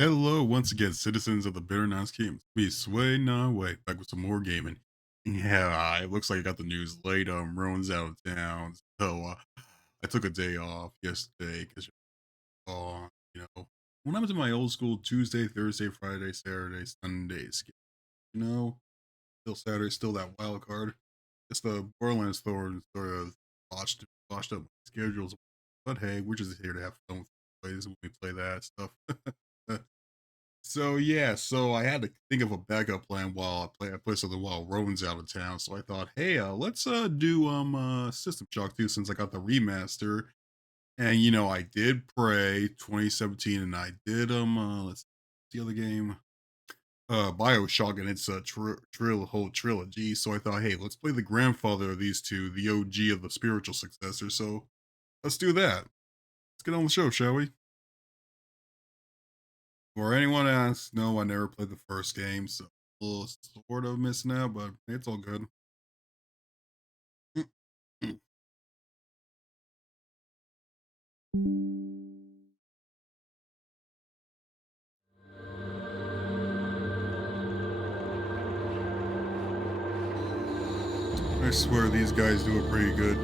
Hello, once again, citizens of the Bitter Nice Games. Me, Sway Nah Way, back with some more gaming. Yeah, it looks like I got the news late. Rowan's out of town, so I took a day off yesterday because, when I was in my old school Tuesday, Thursday, Friday, Saturday, Sunday schedule, you know, still Saturday, still that wild card. It's the Borderlands Thor sort of botched up schedules, but hey, we're just here to have fun with plays when we play that stuff. So yeah, so I had to think of a backup plan while I play something while Rowan's out of town. So I thought, hey, let's do System Shock 2 since I got the remaster. And I did Prey 2017 and I did let's see the other game. BioShock, and it's a whole trilogy. So I thought, hey, let's play the grandfather of these two, the OG of the spiritual successor. So let's do that. Let's get on the show, shall we? For anyone asks, no, I never played the first game, so a little sort of missing out, but it's all good. I swear these guys do a pretty good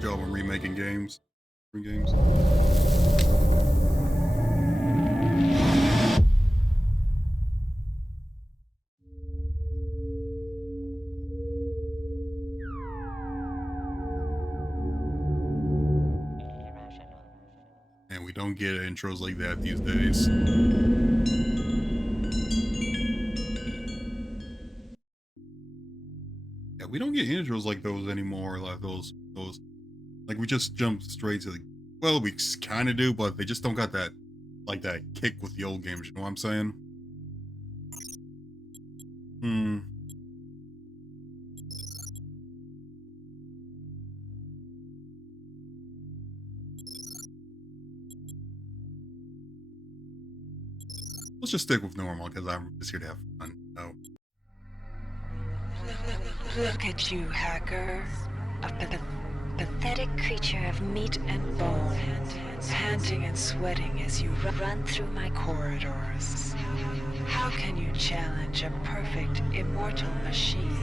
job of remaking games. Games. And we don't get intros like that these days. Yeah, we don't get intros like those anymore. Like those, like we just jump straight to the. Well, we kind of do, but they just don't got that, like that kick with the old games. You know what I'm saying? Hmm. Let's just stick with normal because I'm just here to have fun. So. Look at you, hacker. A pathetic creature of meat and bone, panting and sweating as you run through my corridors. How can you challenge a perfect, immortal machine?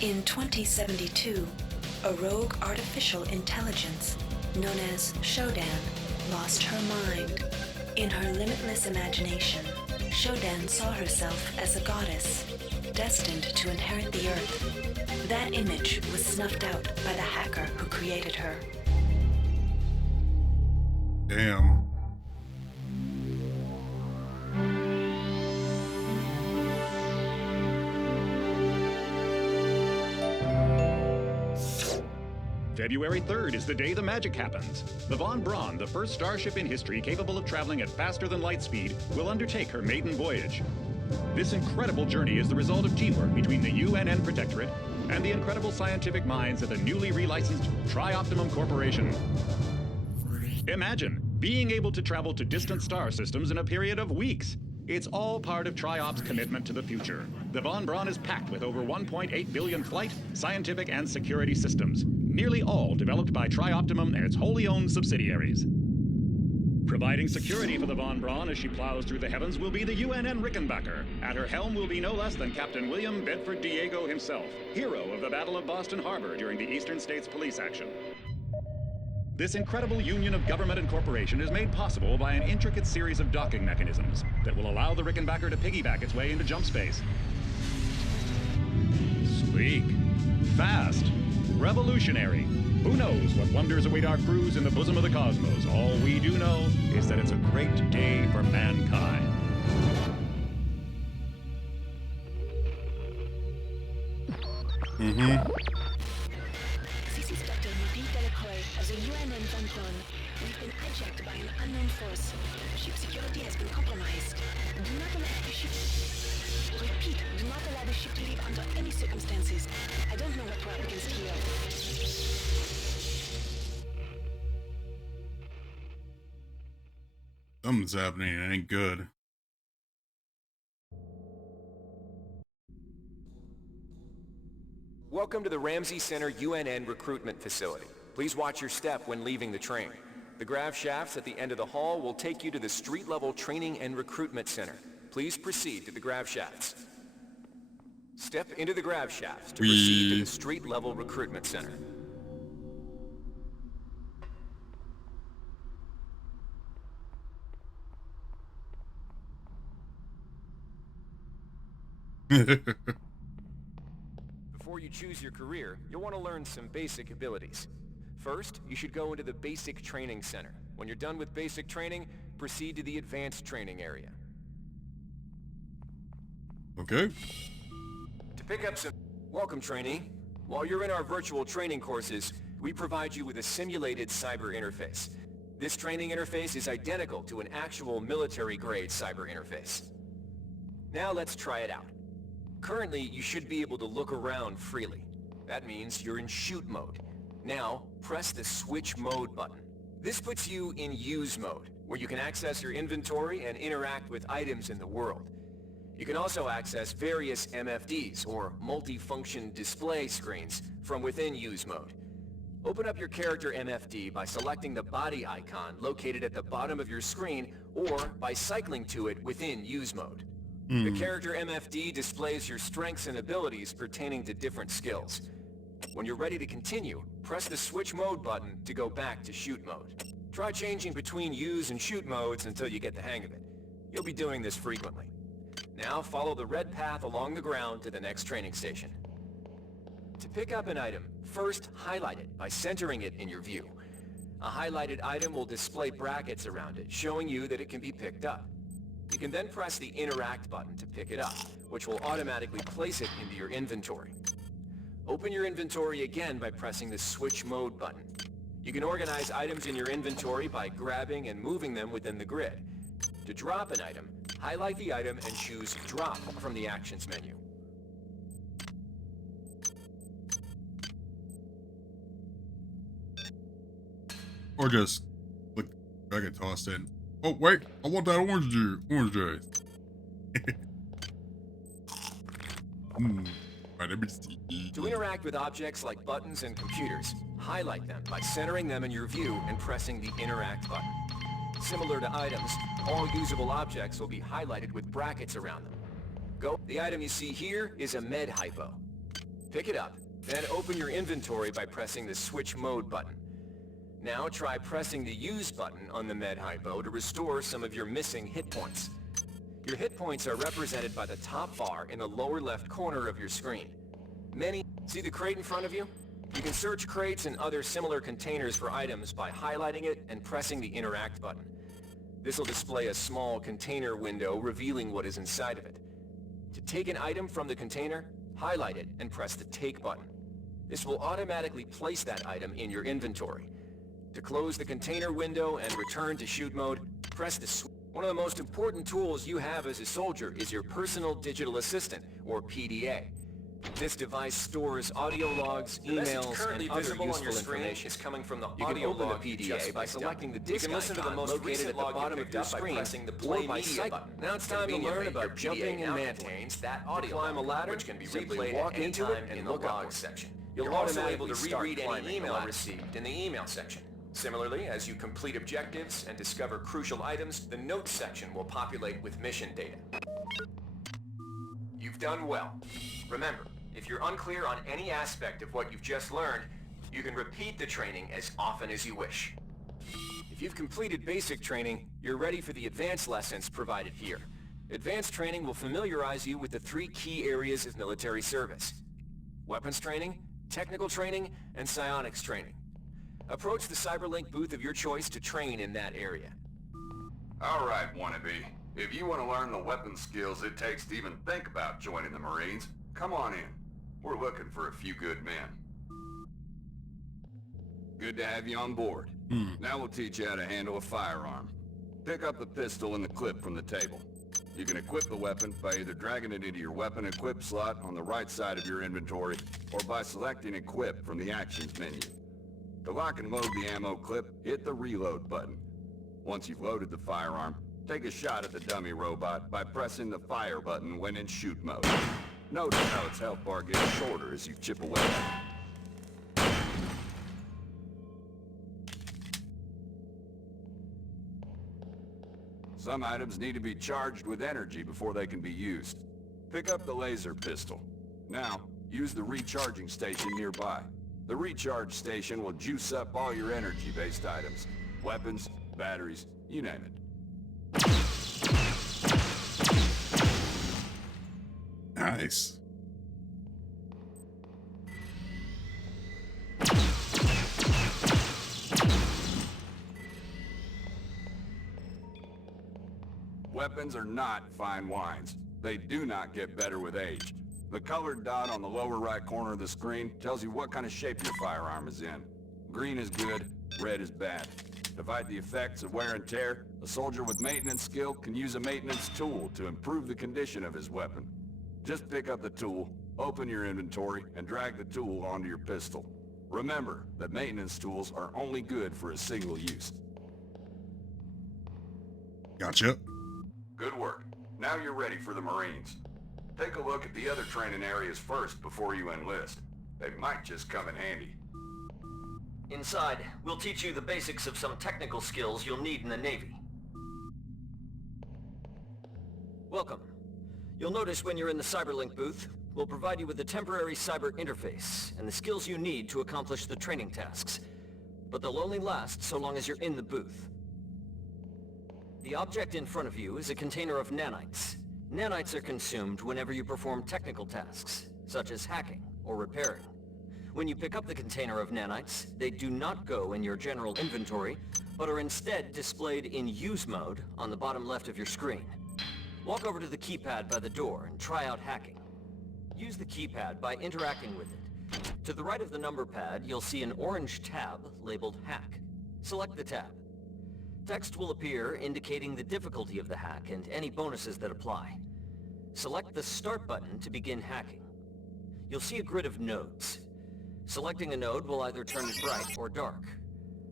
In 2072, a rogue artificial intelligence known as Shodan lost her mind. In her limitless imagination, Shodan saw herself as a goddess, destined to inherit the earth. That image was snuffed out by the hacker who created her. Damn. February 3rd is the day the magic happens. The Von Braun, the first starship in history capable of traveling at faster than light speed, will undertake her maiden voyage. This incredible journey is the result of teamwork between the UNN Protectorate and the incredible scientific minds at the newly relicensed Tri-Optimum Corporation. Imagine being able to travel to distant star systems in a period of weeks. It's all part of Tri-Op's commitment to the future. The Von Braun is packed with over 1.8 billion flight, scientific, and security systems, nearly all developed by Tri-Optimum and its wholly owned subsidiaries. Providing security for the Von Braun as she plows through the heavens will be the UNN Rickenbacker. At her helm will be no less than Captain William Bedford Diego himself, hero of the Battle of Boston Harbor during the Eastern States Police action. This incredible union of government and corporation is made possible by an intricate series of docking mechanisms that will allow the Rickenbacker to piggyback its way into jump space. Sleek, fast, revolutionary. Who knows what wonders await our crews in the bosom of the cosmos? All we do know is that it's a great day for mankind. This is Dr. Marie Delacroix of the UNN Von Braun. We've been hijacked by an unknown force. Ship security has been compromised. Do not allow the ship... Repeat, do not allow the ship to leave under any circumstances. I don't know what we're up against here. Something's happening. It ain't good. Welcome to the Ramsey Center UNN recruitment facility. Please watch your step when leaving the train. The grav shafts at the end of the hall will take you to the street-level training and recruitment center. Please proceed to the grav shafts. Step into the grav shafts to proceed to the street-level recruitment center. Before you choose your career, you'll want to learn some basic abilities. First, you should go into the basic training center. When you're done with basic training, proceed to the advanced training area. Okay. To pick up some... Welcome, trainee. While you're in our virtual training courses, we provide you with a simulated cyber interface. This training interface is identical to an actual military-grade cyber interface. Now let's try it out. Currently, you should be able to look around freely. That means you're in shoot mode. Now, press the switch mode button. This puts you in use mode, where you can access your inventory and interact with items in the world. You can also access various MFDs, or multi-function display screens, from within use mode. Open up your character MFD by selecting the body icon located at the bottom of your screen, or by cycling to it within use mode. The character MFD displays your strengths and abilities pertaining to different skills. When you're ready to continue, press the switch mode button to go back to shoot mode. Try changing between use and shoot modes until you get the hang of it. You'll be doing this frequently. Now follow the red path along the ground to the next training station. To pick up an item, first highlight it by centering it in your view. A highlighted item will display brackets around it, showing you that it can be picked up. You can then press the Interact button to pick it up, which will automatically place it into your inventory. Open your inventory again by pressing the Switch Mode button. You can organize items in your inventory by grabbing and moving them within the grid. To drop an item, highlight the item and choose Drop from the Actions menu. Or just click, drag it, toss in. Oh, wait, I want that orange juice. Right, let me see. To interact with objects like buttons and computers, highlight them by centering them in your view and pressing the Interact button. Similar to items, all usable objects will be highlighted with brackets around them. The item you see here is a med hypo. Pick it up, then open your inventory by pressing the Switch Mode button. Now try pressing the Use button on the med hypo to restore some of your missing hit points. Your hit points are represented by the top bar in the lower left corner of your screen. See the crate in front of you? You can search crates and other similar containers for items by highlighting it and pressing the Interact button. This will display a small container window revealing what is inside of it. To take an item from the container, highlight it and press the Take button. This will automatically place that item in your inventory. To close the container window and return to shoot mode, press the switch. One of the most important tools you have as a soldier is your Personal Digital Assistant, or PDA. This device stores audio logs, emails, and other useful information. Is coming from the audio log PDA by selecting the disk icon located at the bottom of your screen or by cycling. Now it's time to learn about jumping and maintains that audio climb a ladder, which can be replayed walk into it in the log section. You're also able to reread any email received in the email section. Similarly, as you complete objectives and discover crucial items, the Notes section will populate with mission data. You've done well. Remember, if you're unclear on any aspect of what you've just learned, you can repeat the training as often as you wish. If you've completed basic training, you're ready for the advanced lessons provided here. Advanced training will familiarize you with the 3 key areas of military service: weapons training, technical training, and psionics training. Approach the Cyberlink booth of your choice to train in that area. Alright, wannabe. If you want to learn the weapon skills it takes to even think about joining the Marines, come on in. We're looking for a few good men. Good to have you on board. Now we'll teach you how to handle a firearm. Pick up the pistol and the clip from the table. You can equip the weapon by either dragging it into your weapon equip slot on the right side of your inventory, or by selecting Equip from the Actions menu. To lock and load the ammo clip, hit the Reload button. Once you've loaded the firearm, take a shot at the dummy robot by pressing the fire button when in shoot mode. Notice how its health bar gets shorter as you chip away at it. Some items need to be charged with energy before they can be used. Pick up the laser pistol. Now, use the recharging station nearby. The recharge station will juice up all your energy-based items. Weapons, batteries, you name it. Nice. Weapons are not fine wines. They do not get better with age. The colored dot on the lower right corner of the screen tells you what kind of shape your firearm is in. Green is good, red is bad. To fight the effects of wear and tear, a soldier with maintenance skill can use a maintenance tool to improve the condition of his weapon. Just pick up the tool, open your inventory, and drag the tool onto your pistol. Remember that maintenance tools are only good for a single use. Gotcha. Good work. Now you're ready for the Marines. Take a look at the other training areas first before you enlist. They might just come in handy. Inside, we'll teach you the basics of some technical skills you'll need in the Navy. Welcome. You'll notice when you're in the Cyberlink booth, we'll provide you with a temporary cyber interface and the skills you need to accomplish the training tasks. But they'll only last so long as you're in the booth. The object in front of you is a container of nanites. Nanites are consumed whenever you perform technical tasks, such as hacking or repairing. When you pick up the container of nanites, they do not go in your general inventory, but are instead displayed in use mode on the bottom left of your screen. Walk over to the keypad by the door and try out hacking. Use the keypad by interacting with it. To the right of the number pad, you'll see an orange tab labeled Hack. Select the tab. Text will appear indicating the difficulty of the hack and any bonuses that apply. Select the Start button to begin hacking. You'll see a grid of nodes. Selecting a node will either turn it bright or dark.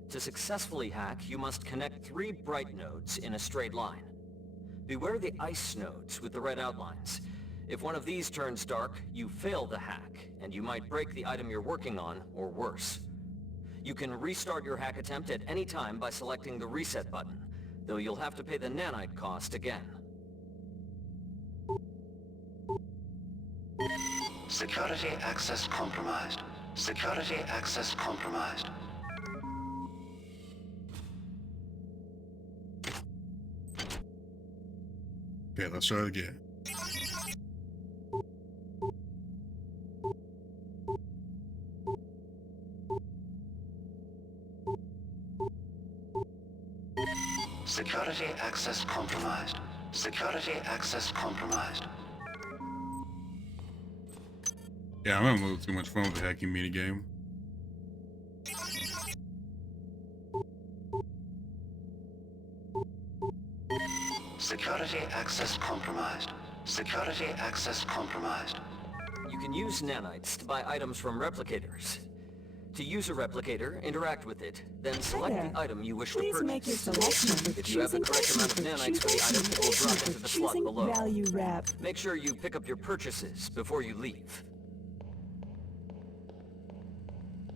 To successfully hack, you must connect 3 bright nodes in a straight line. Beware the ice nodes with the red outlines. If one of these turns dark, you fail the hack, and you might break the item you're working on, or worse. You can restart your hack attempt at any time by selecting the Reset button, though you'll have to pay the nanite cost again. Security access compromised. Security access compromised. Okay, let's try it again. Security access compromised. Security access compromised. Yeah, I'm having a little too much fun with the hacking minigame. Security access compromised. Security access compromised. You can use nanites to buy items from replicators. To use a replicator, interact with it, then select the item you wish to purchase. Make your selection with If you have the correct amount of nanites for the item, it will drop into the slot below. value wrap. Make sure you pick up your purchases before you leave.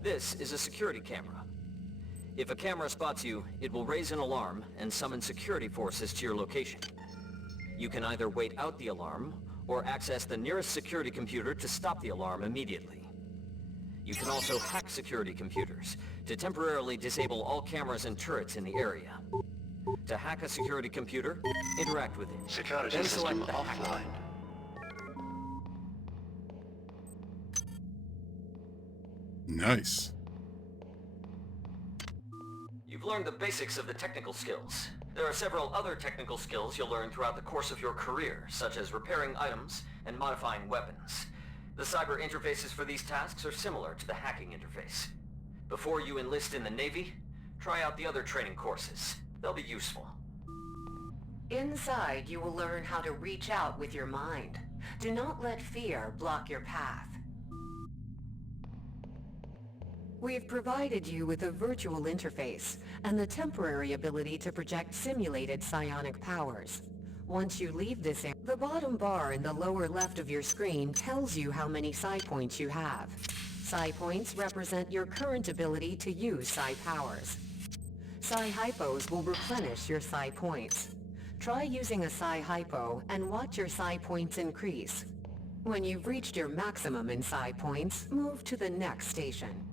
This is a security camera. If a camera spots you, it will raise an alarm and summon security forces to your location. You can either wait out the alarm, or access the nearest security computer to stop the alarm immediately. You can also hack security computers to temporarily disable all cameras and turrets in the area. To hack a security computer, interact with it. Security Then system select the hack offline. button. Nice. You've learned the basics of the technical skills. There are several other technical skills you'll learn throughout the course of your career, such as repairing items and modifying weapons. The cyber interfaces for these tasks are similar to the hacking interface. Before you enlist in the Navy, try out the other training courses. They'll be useful. Inside, you will learn how to reach out with your mind. Do not let fear block your path. We've provided you with a virtual interface and the temporary ability to project simulated psionic powers. Once you leave this area, the bottom bar in the lower left of your screen tells you how many psi points you have. Psi points represent your current ability to use psi powers. Psi hypos will replenish your psi points. Try using a psi hypo and watch your psi points increase. When you've reached your maximum in psi points, move to the next station.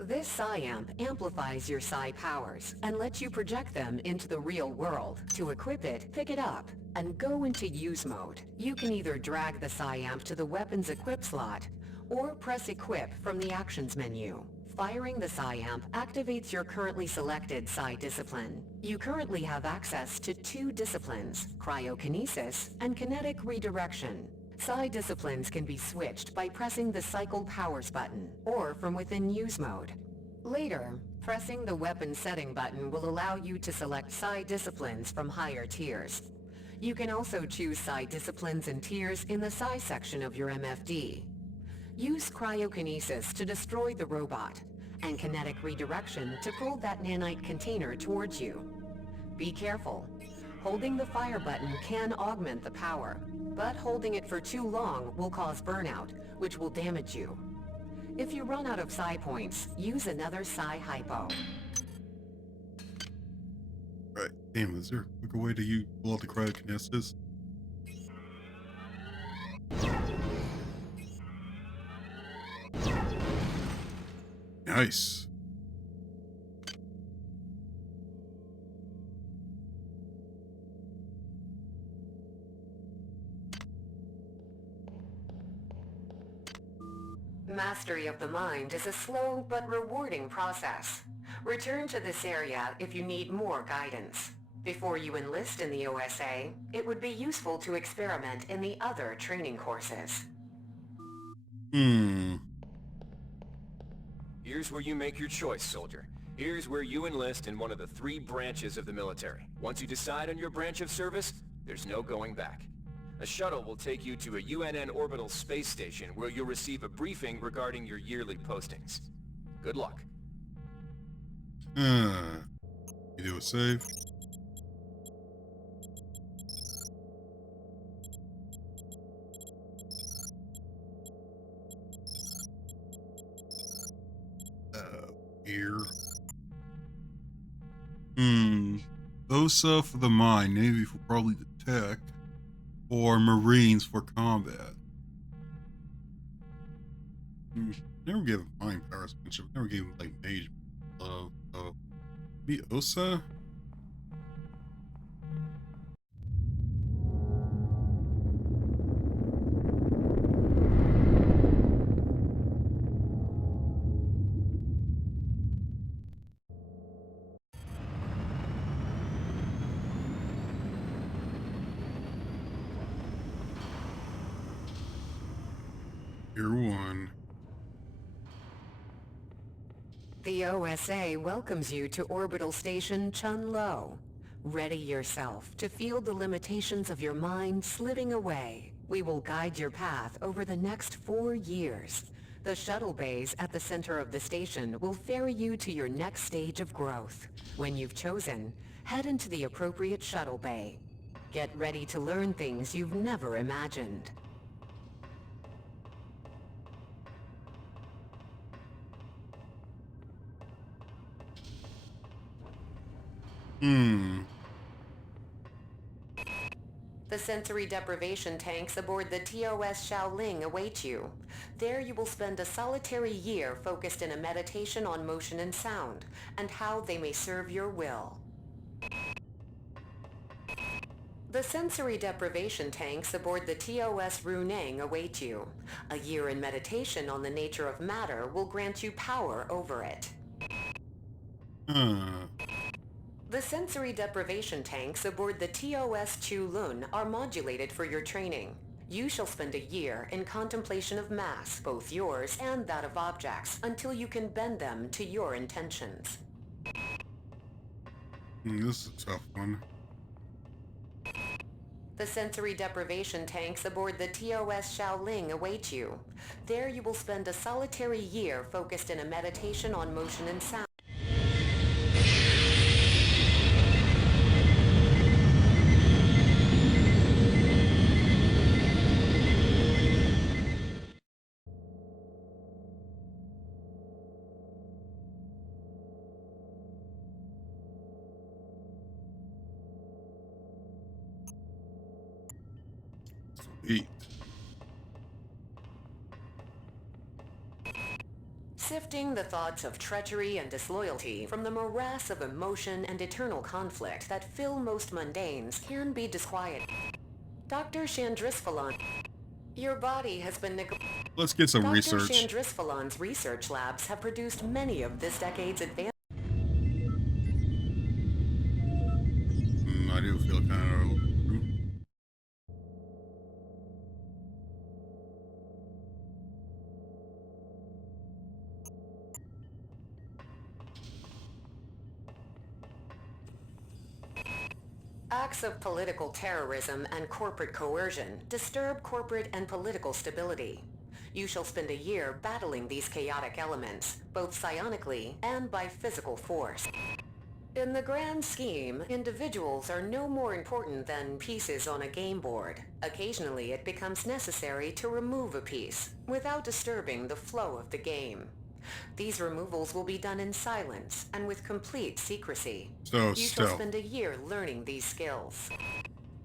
This psi amp amplifies your psi powers and lets you project them into the real world. To equip it, pick it up and go into use mode. You can either drag the psi amp to the weapon's equip slot or press equip from the actions menu. Firing the psi amp activates your currently selected psi discipline. You currently have access to 2 disciplines, cryokinesis and kinetic redirection. Psi disciplines can be switched by pressing the Cycle Powers button, or from within use mode. Later, pressing the weapon setting button will allow you to select Psi disciplines from higher tiers. You can also choose Psi disciplines and tiers in the Psi section of your MFD. Use cryokinesis to destroy the robot, and kinetic redirection to pull that nanite container towards you. Be careful. Holding the fire button can augment the power, but holding it for too long will cause burnout, which will damage you. If you run out of psi points, use another psi hypo. Right. Damn, is there a quicker way to use pull out the cryokinesis? Nice. Mastery of the mind is a slow but rewarding process. Return to this area if you need more guidance. Before you enlist in the OSA, it would be useful to experiment in the other training courses. Here's where you make your choice, soldier. Here's where you enlist in one of the 3 branches of the military. Once you decide on your branch of service, there's no going back. A shuttle will take you to a UNN orbital space station where you'll receive a briefing regarding your yearly postings. Good luck. You do a save. Here. OSA for the mind, Navy for probably the tech, or Marines for combat. Never gave him mind powers much. Never gave him like mage. Be OSA. Year 1. The OSA welcomes you to Orbital Station Chun-Lo. Ready yourself to feel the limitations of your mind slipping away. We will guide your path over the next 4 years. The shuttle bays at the center of the station will ferry you to your next stage of growth. When you've chosen, head into the appropriate shuttle bay. Get ready to learn things you've never imagined. The sensory deprivation tanks aboard the TOS Shaoling await you. There you will spend a solitary year focused in a meditation on motion and sound, and how they may serve your will. The sensory deprivation tanks aboard the TOS Runeng await you. A year in meditation on the nature of matter will grant you power over it. The sensory deprivation tanks aboard the TOS Chu-Lun are modulated for your training. You shall spend a year in contemplation of mass, both yours and that of objects, until you can bend them to your intentions. This is a tough one. The sensory deprivation tanks aboard the TOS Shaoling await you. There you will spend a solitary year focused in a meditation on motion and sound. Sweet. Sifting the thoughts of treachery and disloyalty from the morass of emotion and eternal conflict that fill most mundanes can be disquieting. Dr. Chandrisphalon, your body has been Let's get some Dr. research. Chandrisphalon's research labs have produced many of this decade's advanced. I do feel kind of. Acts of political terrorism and corporate coercion disturb corporate and political stability. You shall spend a year battling these chaotic elements, both psionically and by physical force. In the grand scheme, individuals are no more important than pieces on a game board. Occasionally, it becomes necessary to remove a piece without disturbing the flow of the game. These removals will be done in silence and with complete secrecy. So You shall spend a year learning these skills.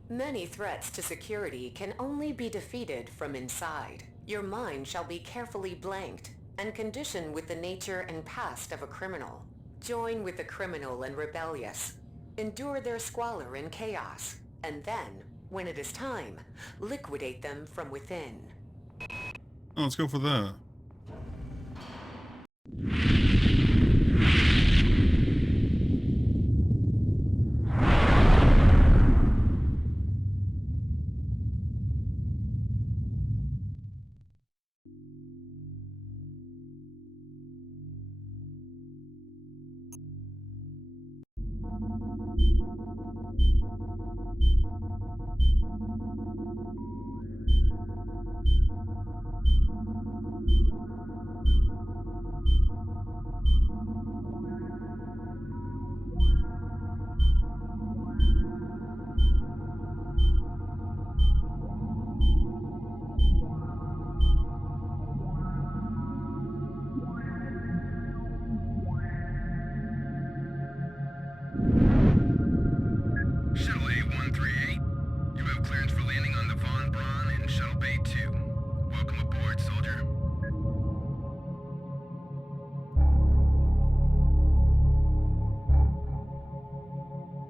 Many threats to security can only be defeated from inside. Your mind shall be carefully blanked and conditioned with the nature and past of a criminal. Join with the criminal and rebellious. Endure their squalor and chaos. And then, when it is time, liquidate them from within. Oh, let's go for that. Shuttle A-138, you have clearance for landing on the Von Braun in Shuttle Bay 2. Welcome aboard, soldier.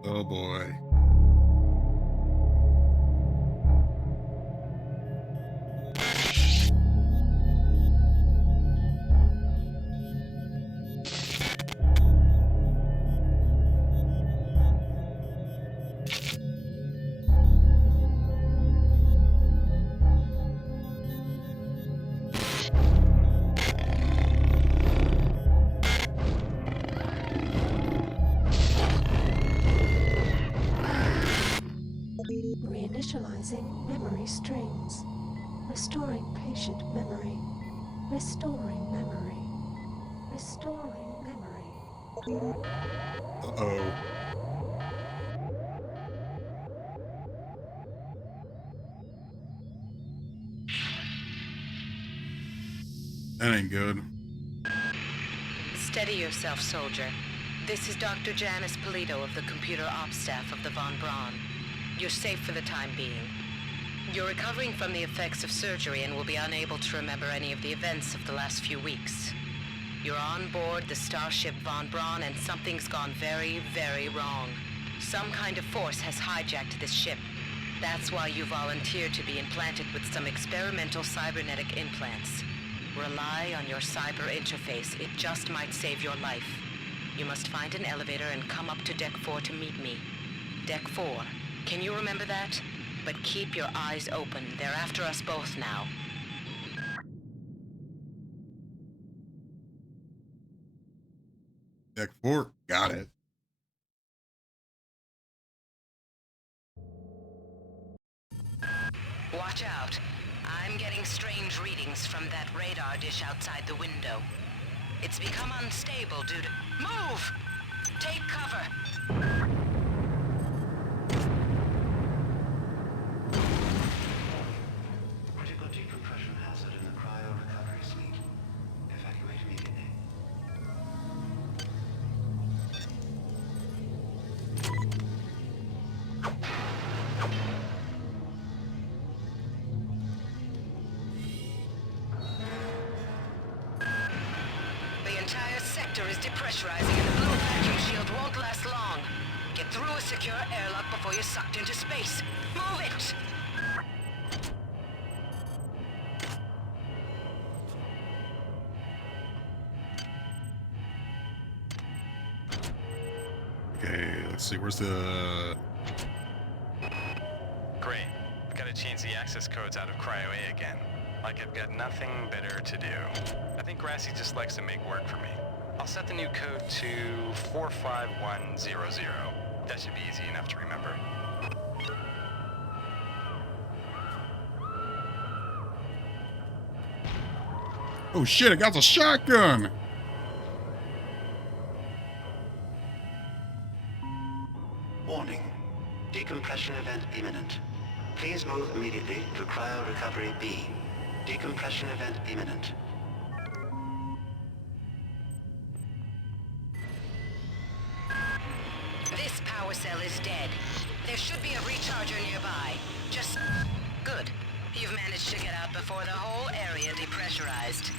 Oh boy. Reinitializing memory streams. Restoring patient memory. Restoring memory. Restoring memory. Uh-oh. That ain't good. Steady yourself, soldier. This is Dr. Janice Polito of the Computer Ops staff of the Von Braun. You're safe for the time being. You're recovering from the effects of surgery and will be unable to remember any of the events of the last few weeks. You're on board the starship Von Braun and something's gone very, very wrong. Some kind of force has hijacked this ship. That's why you volunteered to be implanted with some experimental cybernetic implants. Rely on your cyber interface. It just might save your life. You must find an elevator and come up to Deck 4 to meet me. Deck 4. Can you remember that? But keep your eyes open. They're after us both now. Deck 4. Got it. Watch out. I'm getting strange readings from that radar dish outside the window. It's become unstable due to... Move! Take cover! Critical decompression hazard in the cryo recovery suite. Evacuate immediately. The entire sector is depressurizing and the blue vacuum shield won't last long. Get through a secure airlock before you're sucked into space. Move it! Okay, let's see. Where's the... Great. I've got to change the access codes out of Cryo A again. Like I've got nothing better to do. I think Grassy just likes to make work for me. I'll set the new code to 45100. That should be easy enough to remember. Oh shit, I got the shotgun! Warning. Decompression event imminent. Please move immediately to cryo recovery B. Decompression event imminent. This power cell is dead. There should be a recharger nearby. Just... Good. You've managed to get out before the whole area depressurized.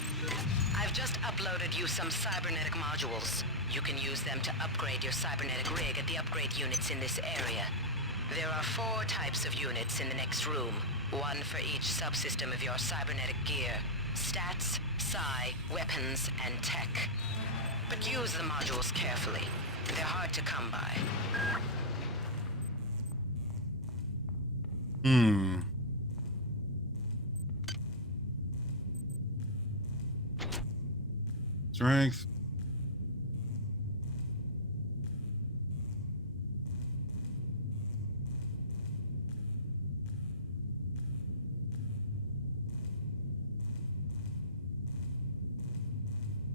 I've just uploaded you some cybernetic modules. You can use them to upgrade your cybernetic rig at the upgrade units in this area. There are 4 types of units in the next room. 1 for each subsystem of your cybernetic gear. Stats, psi, weapons, and tech. But use the modules carefully. They're hard to come by. Strength.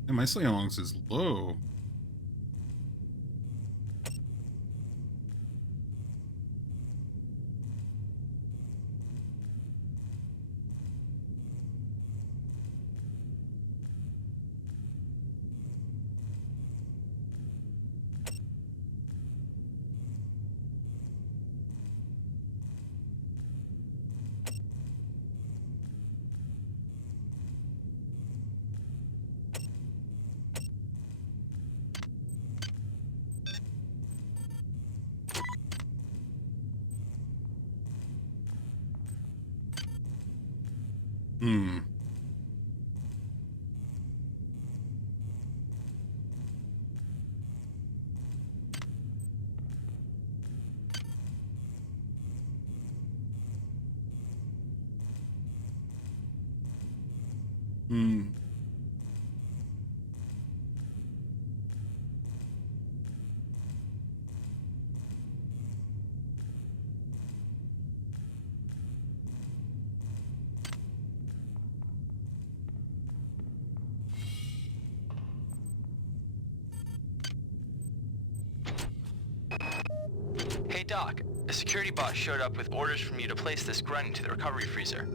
And my seance is low. Hey Doc, a security bot showed up with orders from you to place this grunt into the recovery freezer.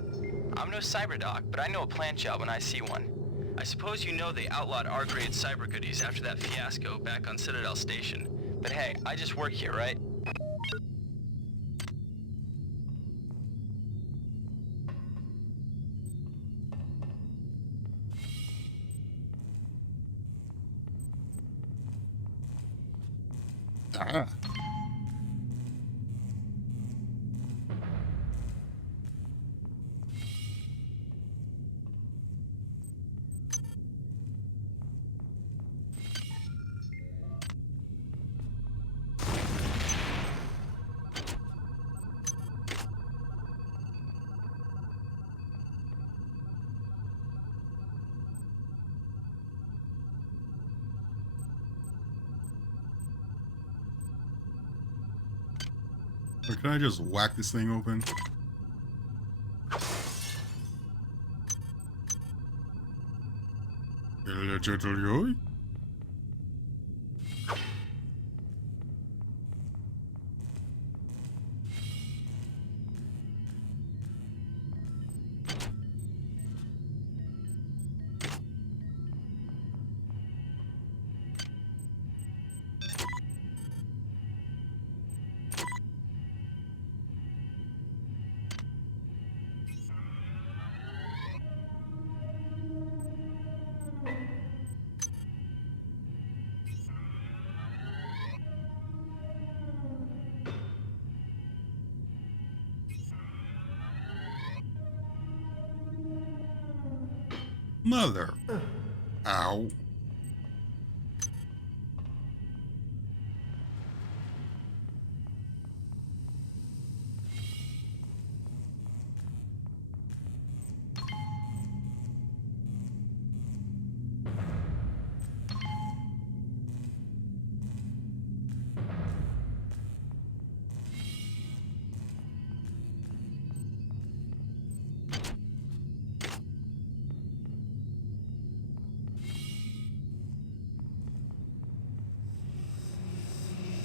I'm no cyber doc, but I know a plant job when I see one. I suppose you know they outlawed R-grade cyber goodies after that fiasco back on Citadel Station. But hey, I just work here, right? Ah. Or can I just whack this thing open? Gently. Mother. Ow.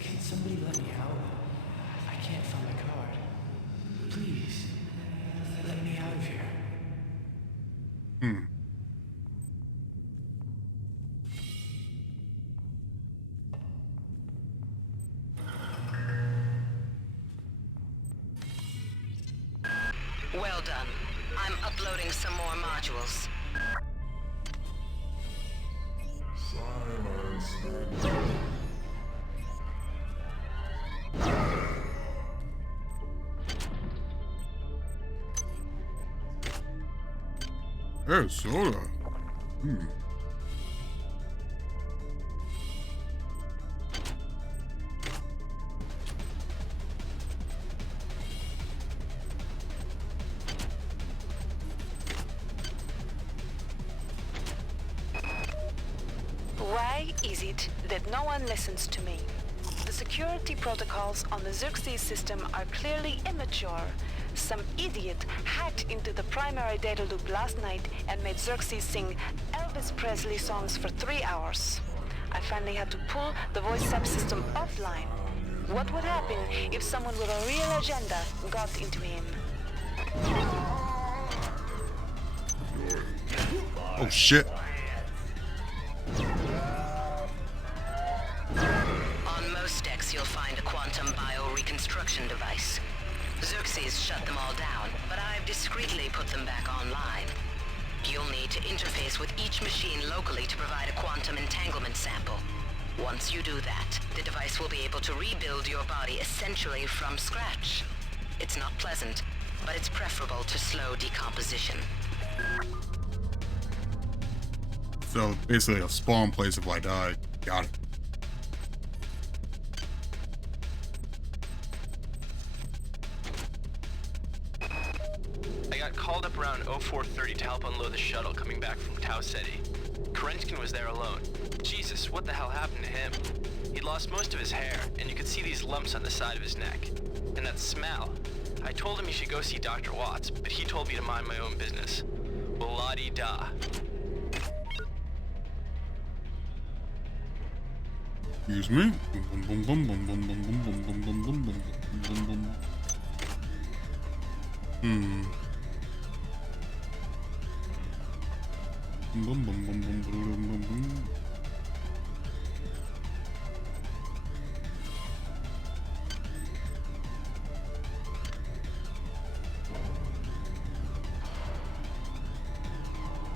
Can somebody let me out? I can't find my card. Please, let me out of here. Well done. I'm uploading some more modules. Hey, soda. Why is it that no one listens to me? The security protocols on the Xerxes system are clearly immature. Some idiot hacked into the primary data loop last night and made Xerxes sing Elvis Presley songs for 3 hours. I finally had to pull the voice subsystem offline. What would happen if someone with a real agenda got into him? Oh shit. On most decks, you'll find a quantum bioreconstruction device. Xerxes shut them all down, but I've discreetly put them back online. You'll need to interface with each machine locally to provide a quantum entanglement sample. Once you do that, the device will be able to rebuild your body essentially from scratch. It's not pleasant, but it's preferable to slow decomposition. So basically a spawn place if I die. Got it. I got called up around 0430 to help unload the shuttle coming back from Tau Ceti. Kerenskin was there alone. Jesus, what the hell happened to him? He'd lost most of his hair, and you could see these lumps on the side of his neck. And that smell. I told him he should go see Dr. Watts, but he told me to mind my own business. Well, la-di-da. Excuse me. Boom, boom, boom, boom, boom, boom, boom, boom, boom, boom, boom, boom, boom, boom. Boom, boom, boom, boom, boom, boom, boom.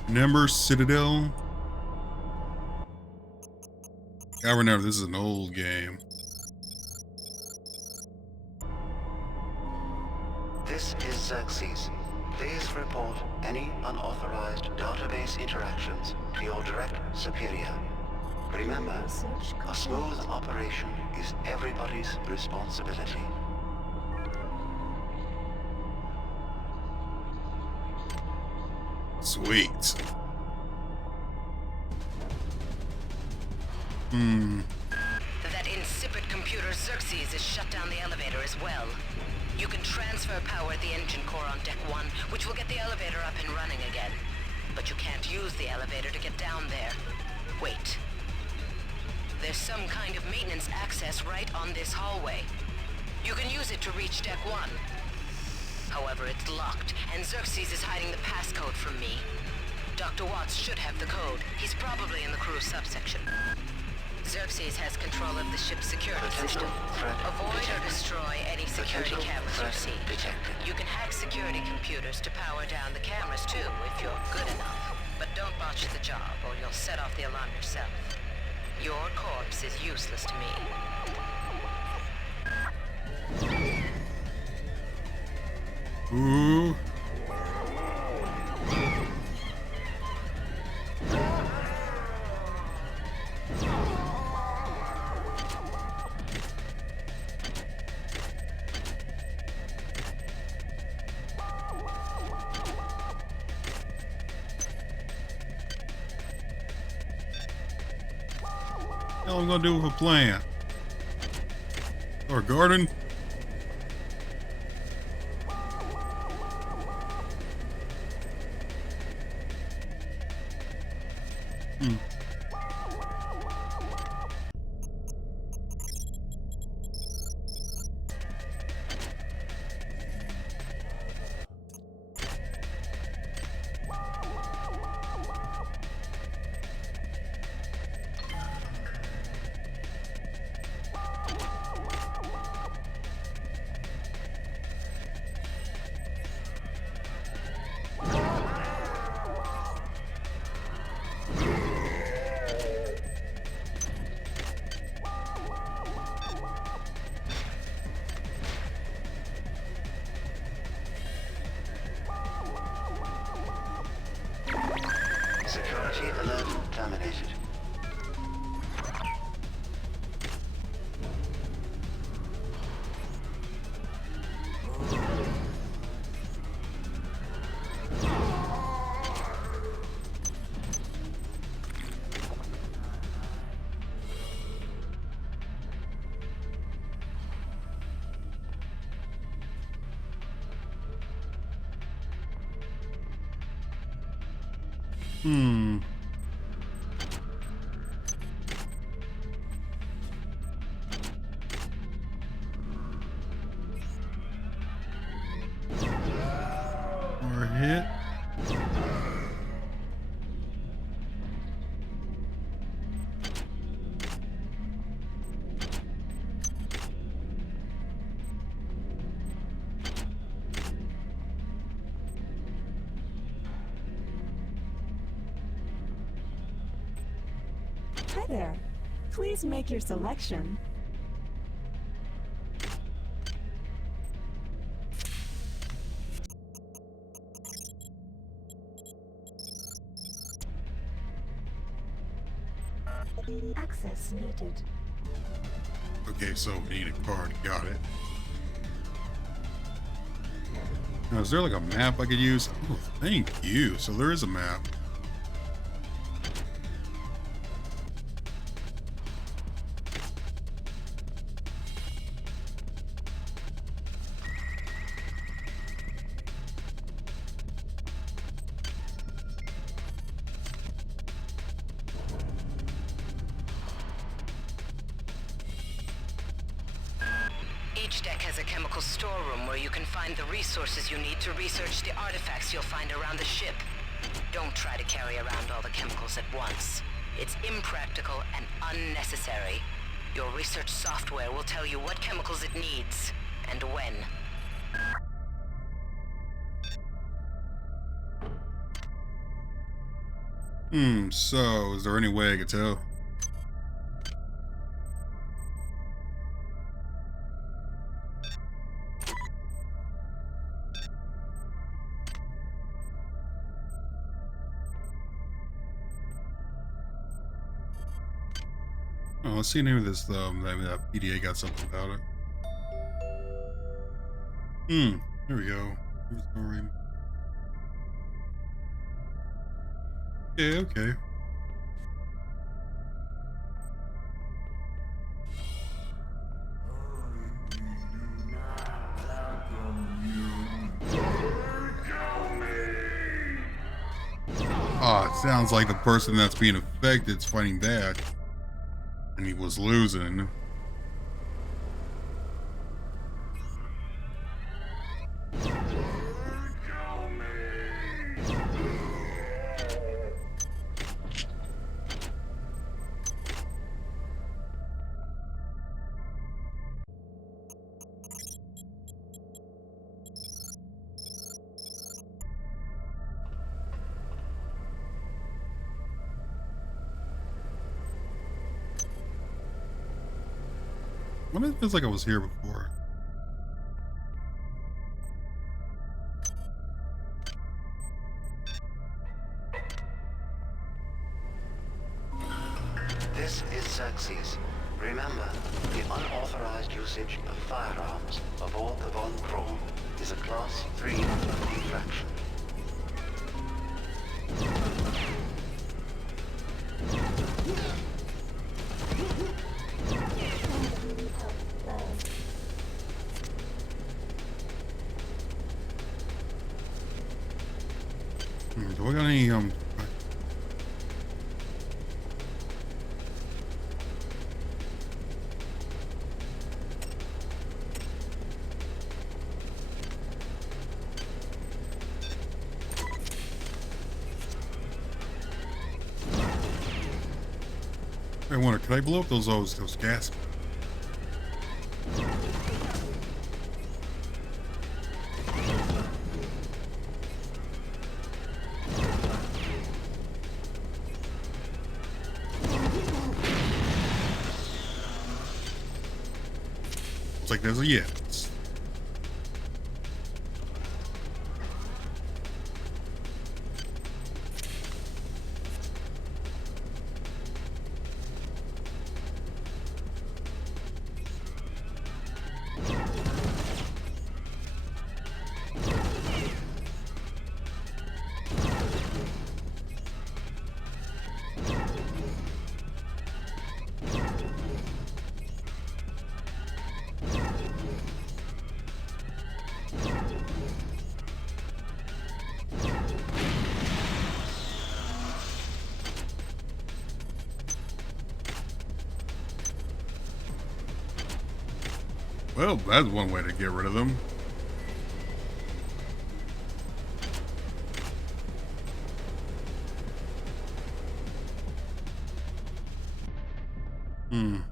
Nember Citadel. I remember this is an old game. This is Xerxes. Please report any unauthorized database interactions to your direct superior. Remember, a smooth operation is everybody's responsibility. Sweet. That insipid computer Xerxes has shut down the elevator as well. You can transfer power at the engine core on Deck 1, which will get the elevator up and running again. But you can't use the elevator to get down there. Wait. There's some kind of maintenance access right on this hallway. You can use it to reach Deck 1. However, it's locked, and Xerxes is hiding the passcode from me. Dr. Watts should have the code. He's probably in the crew subsection. Xerxes has control of the ship's security system. Avoid or destroy any security cameras you see. You can hack security computers to power down the cameras too, if you're good enough. But don't botch the job, or you'll set off the alarm yourself. Your corpse is useless to me. Ooh. What am I gonna do with a plant? Or a garden? Security alert terminated. Or hit. Hi there. Please make your selection. Access needed. Okay, so we need a card. Got it. Now, is there like a map I could use? Oh, thank you. So there is a map. Each deck has a chemical storeroom where you can find the resources you need to research the artifacts you'll find around the ship. Don't try to carry around all the chemicals at once. It's impractical and unnecessary. Your research software will tell you what chemicals it needs, and when. So is there any way I could tell? Oh, let's see the name of this, maybe that PDA got something about it. There we go. Yeah, okay. Ah, it sounds like the person that's being affected is fighting back. And he was losing. What if it feels like I was here before? This is Xerxes. Remember, the unauthorized usage of firearms aboard the Von Braun is a Class 3 infraction. Do I got any, I wonder, could I blow up those gas? Looks like there's a yes. Well, that's one way to get rid of them. Man,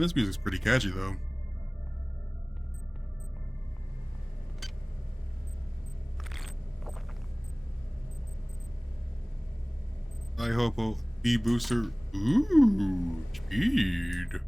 this music's pretty catchy, though. I hope a B booster. Ooh, speed.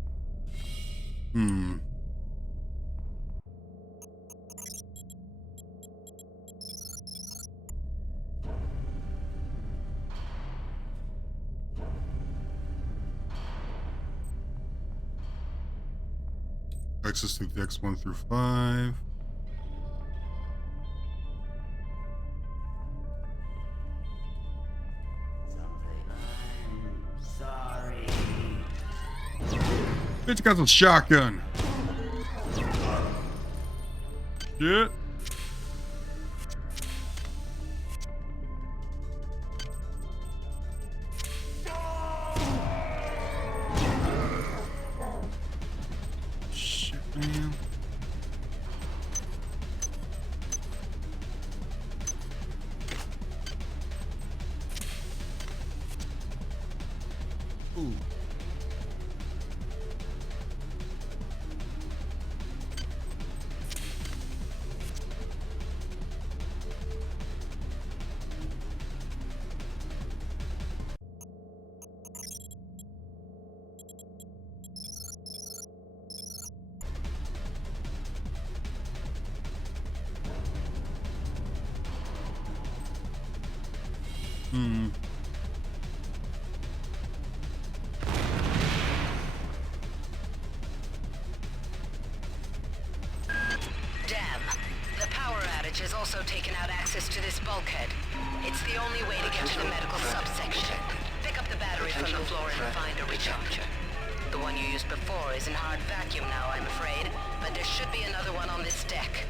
Access to decks 1 through 5. Bitch got some shotgun. Shit. Shit, man. Ooh. Damn. The power outage has also taken out access to this bulkhead. It's the only way to get to the medical subsection. Pick up the battery from the floor and find a recharger. The one you used before is in hard vacuum now, I'm afraid, but there should be another one on this deck.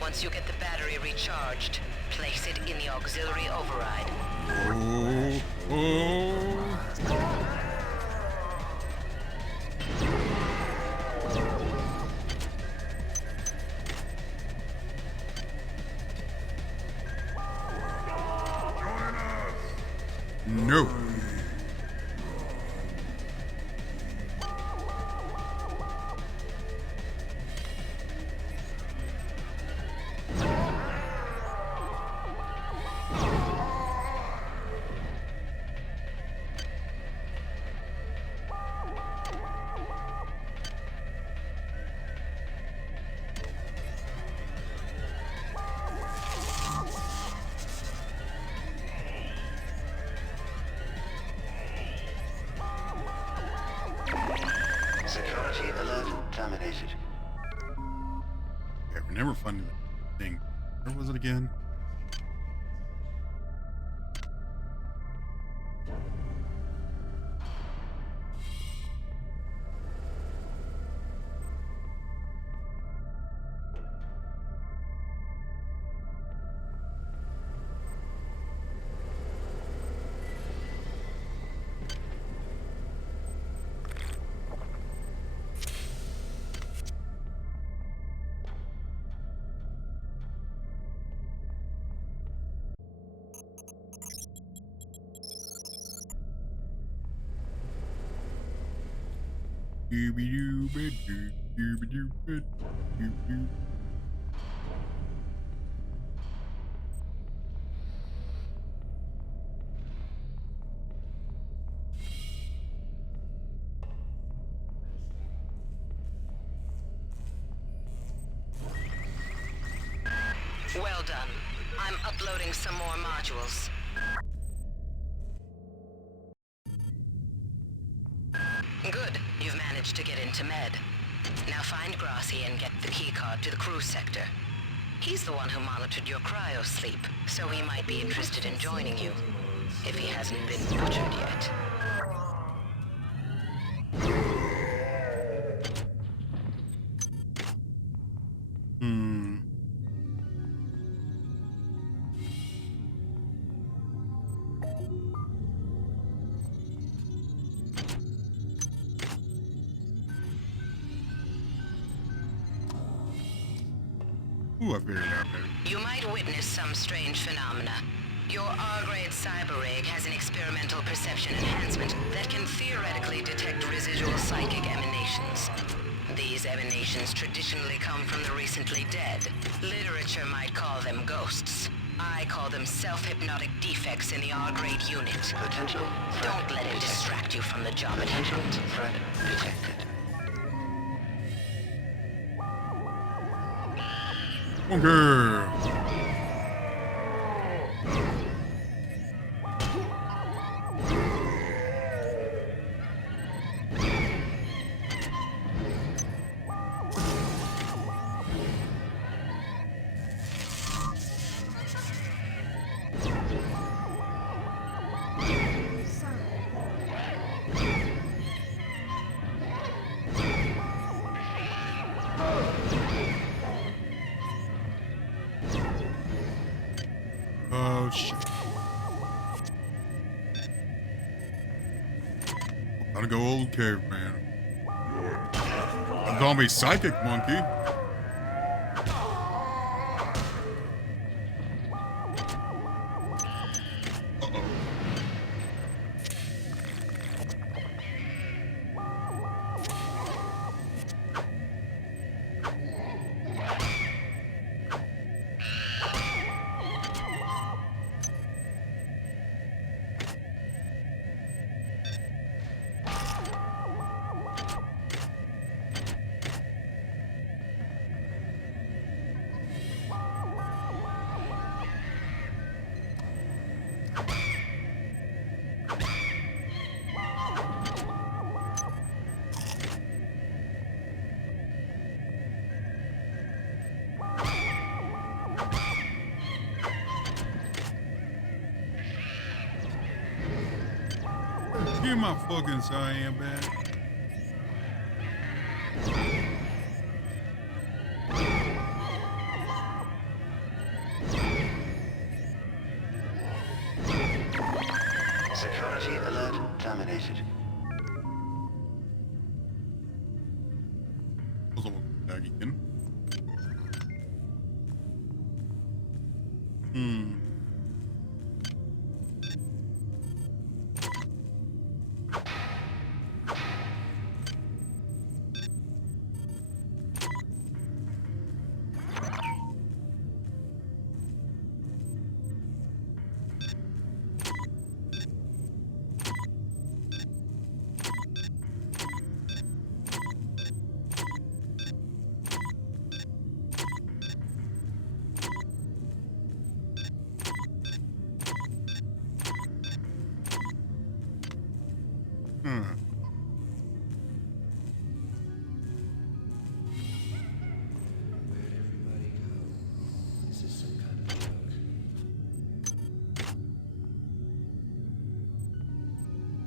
Once you get the battery recharged, place it in the auxiliary override. No. Security alert terminated. Okay, we're never finding the thing. Where was it again? Well done. I'm uploading some more modules. Good. You've managed to get into Med. Now find Grassi and get the keycard to the cruise sector. He's the one who monitored your cryo sleep, so he might be interested in joining you, if he hasn't been butchered yet. Ooh, I figured it out there. You might witness some strange phenomena. Your R-grade cyber rig has an experimental perception enhancement that can theoretically detect residual psychic emanations. These emanations traditionally come from the recently dead. Literature might call them ghosts. I call them self-hypnotic defects in the R-grade unit. Potential Don't let it distract you from the job at Potential hand. threat detected. Okay. Oh shit. Gotta go old caveman. A zombie psychic monkey. Give my fucking cyan back. lag again. Hmm.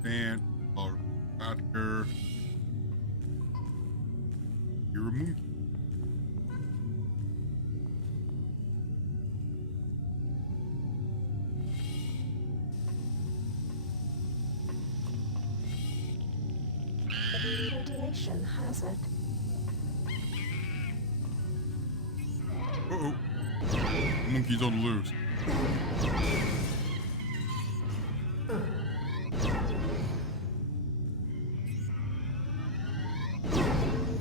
And our factor. You're a monkey. Radiation hazard. Uh-oh. Monkey's on the loose.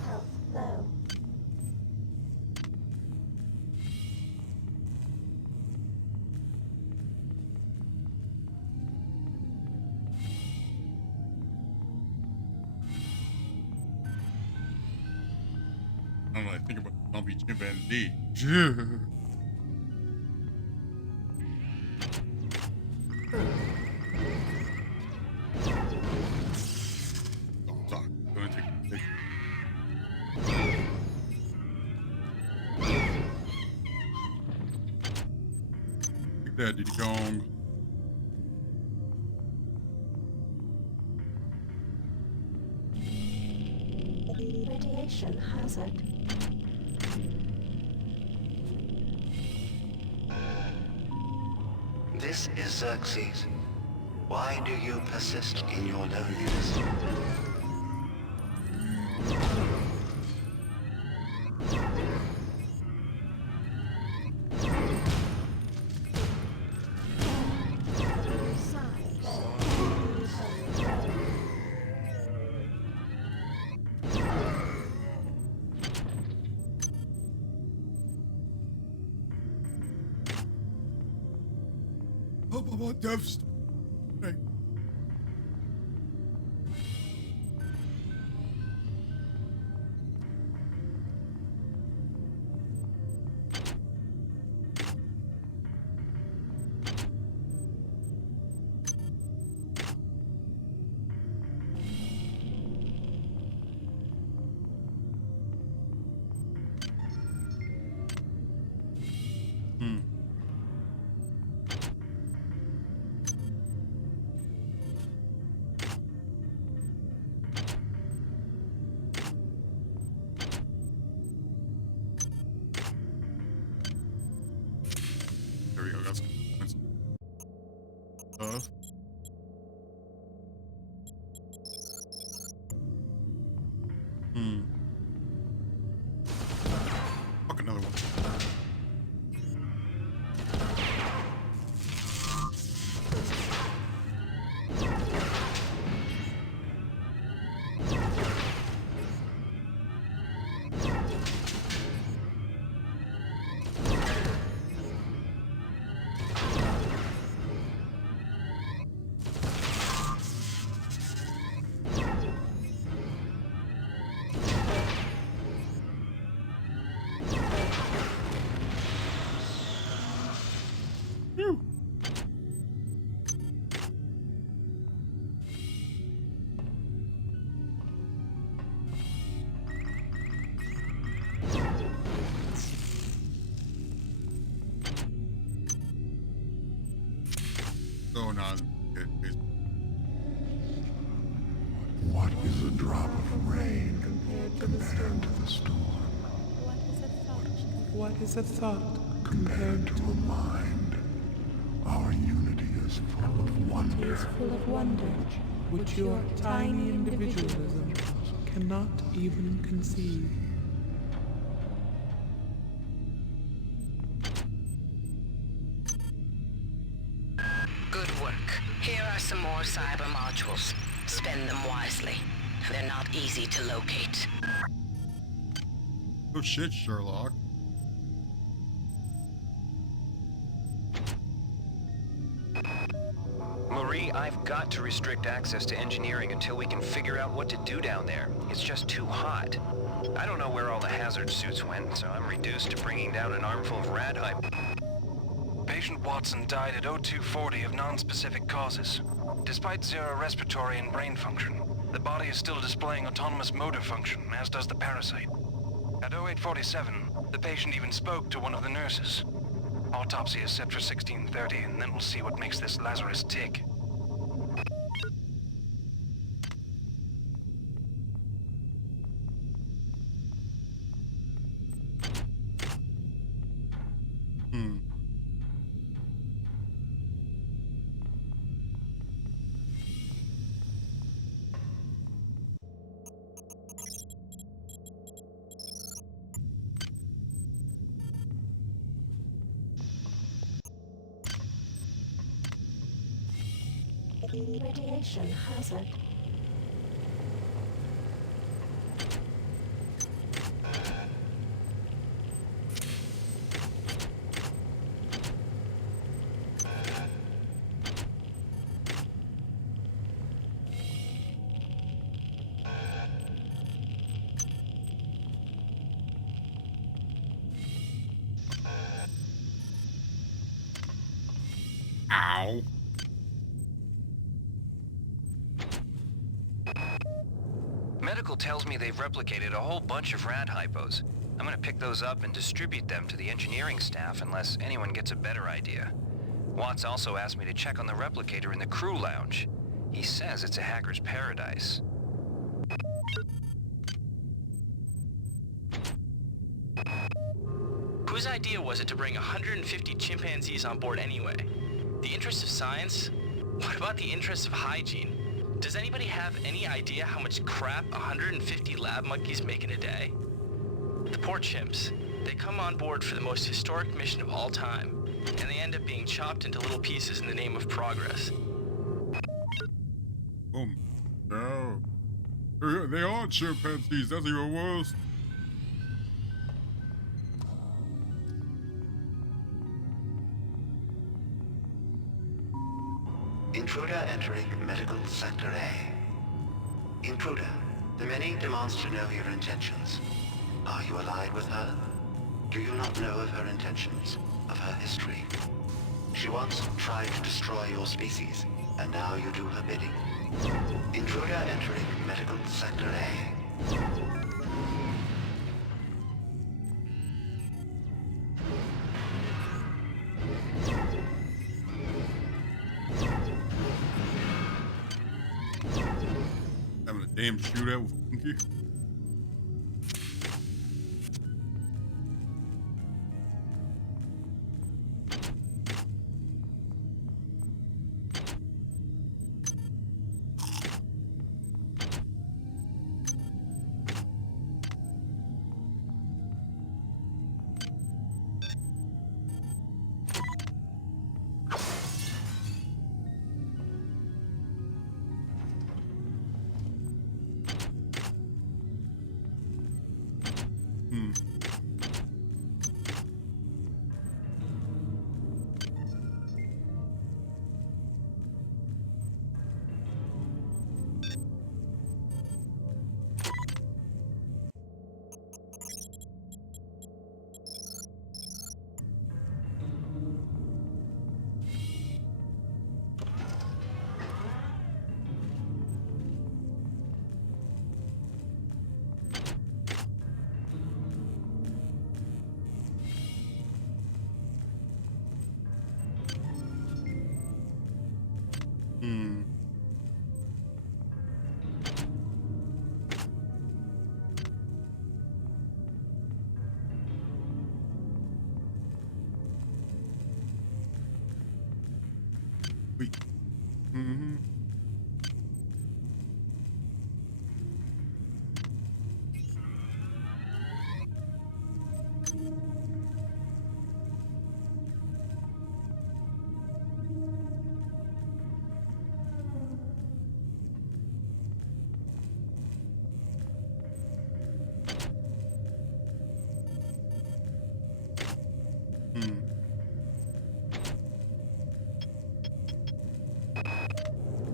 Health low. I don't know, I think about zombie chimpanzee. Yeah. Oh, sorry. Gonna take a picture. Take that, Diddy Kong. Radiation hazard. This is Xerxes. Why do you persist in your loneliness? Oh, deaths. Hey. There we go. Got some stuff. Fuck, another one. Going on. What is a drop of rain compared to the storm? What is a thought Compared to a mind? Our unity is full of wonder. Full of wonder. which your tiny individualism cannot even conceive? cyber modules. Spend them wisely. They're not easy to locate. Oh shit, Sherlock. Marie, I've got to restrict access to engineering until we can figure out what to do down there. It's just too hot. I don't know where all the hazard suits went, so I'm reduced to bringing down an armful of rad hype. Patient Watson died at 0240 of non-specific causes. Despite zero respiratory and brain function, the body is still displaying autonomous motor function, as does the parasite. At 0847, the patient even spoke to one of the nurses. Autopsy is set for 1630, and then we'll see what makes this Lazarus tick. Radiation hazard. Ow. Medical tells me they've replicated a whole bunch of rad hypos. I'm gonna pick those up and distribute them to the engineering staff unless anyone gets a better idea. Watts also asked me to check on the replicator in the crew lounge. He says it's a hacker's paradise. Whose idea was it to bring 150 chimpanzees on board anyway? The interest of science? What about the interest of hygiene? Does anybody have any idea how much crap 150 lab monkeys make in a day? The poor chimps. They come on board for the most historic mission of all time, and they end up being chopped into little pieces in the name of progress. No. They are chimpanzees, that's even worse. Intruder entering Medical Sector A. Intruder, the Many demands to know your intentions. Are you allied with her? Do you not know of her intentions, of her history? She once tried to destroy your species, and now you do her bidding. Intruder entering Medical Sector A. Having a damn shootout with a monkey.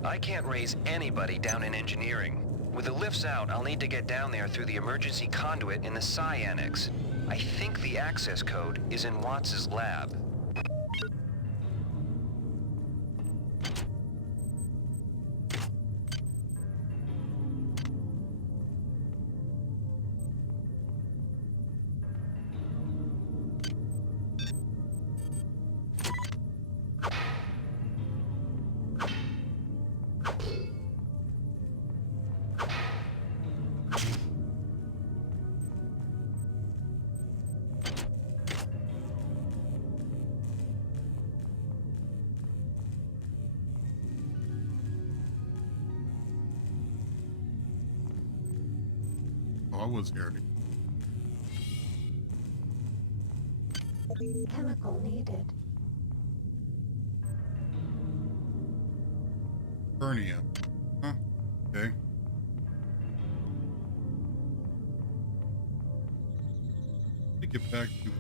I can't raise anybody down in engineering. With the lifts out, I'll need to get down there through the emergency conduit in the Psi Annex. I think the access code is in Watts' lab. I was scared. Chemical needed. Hernia. Huh. Okay. To get back to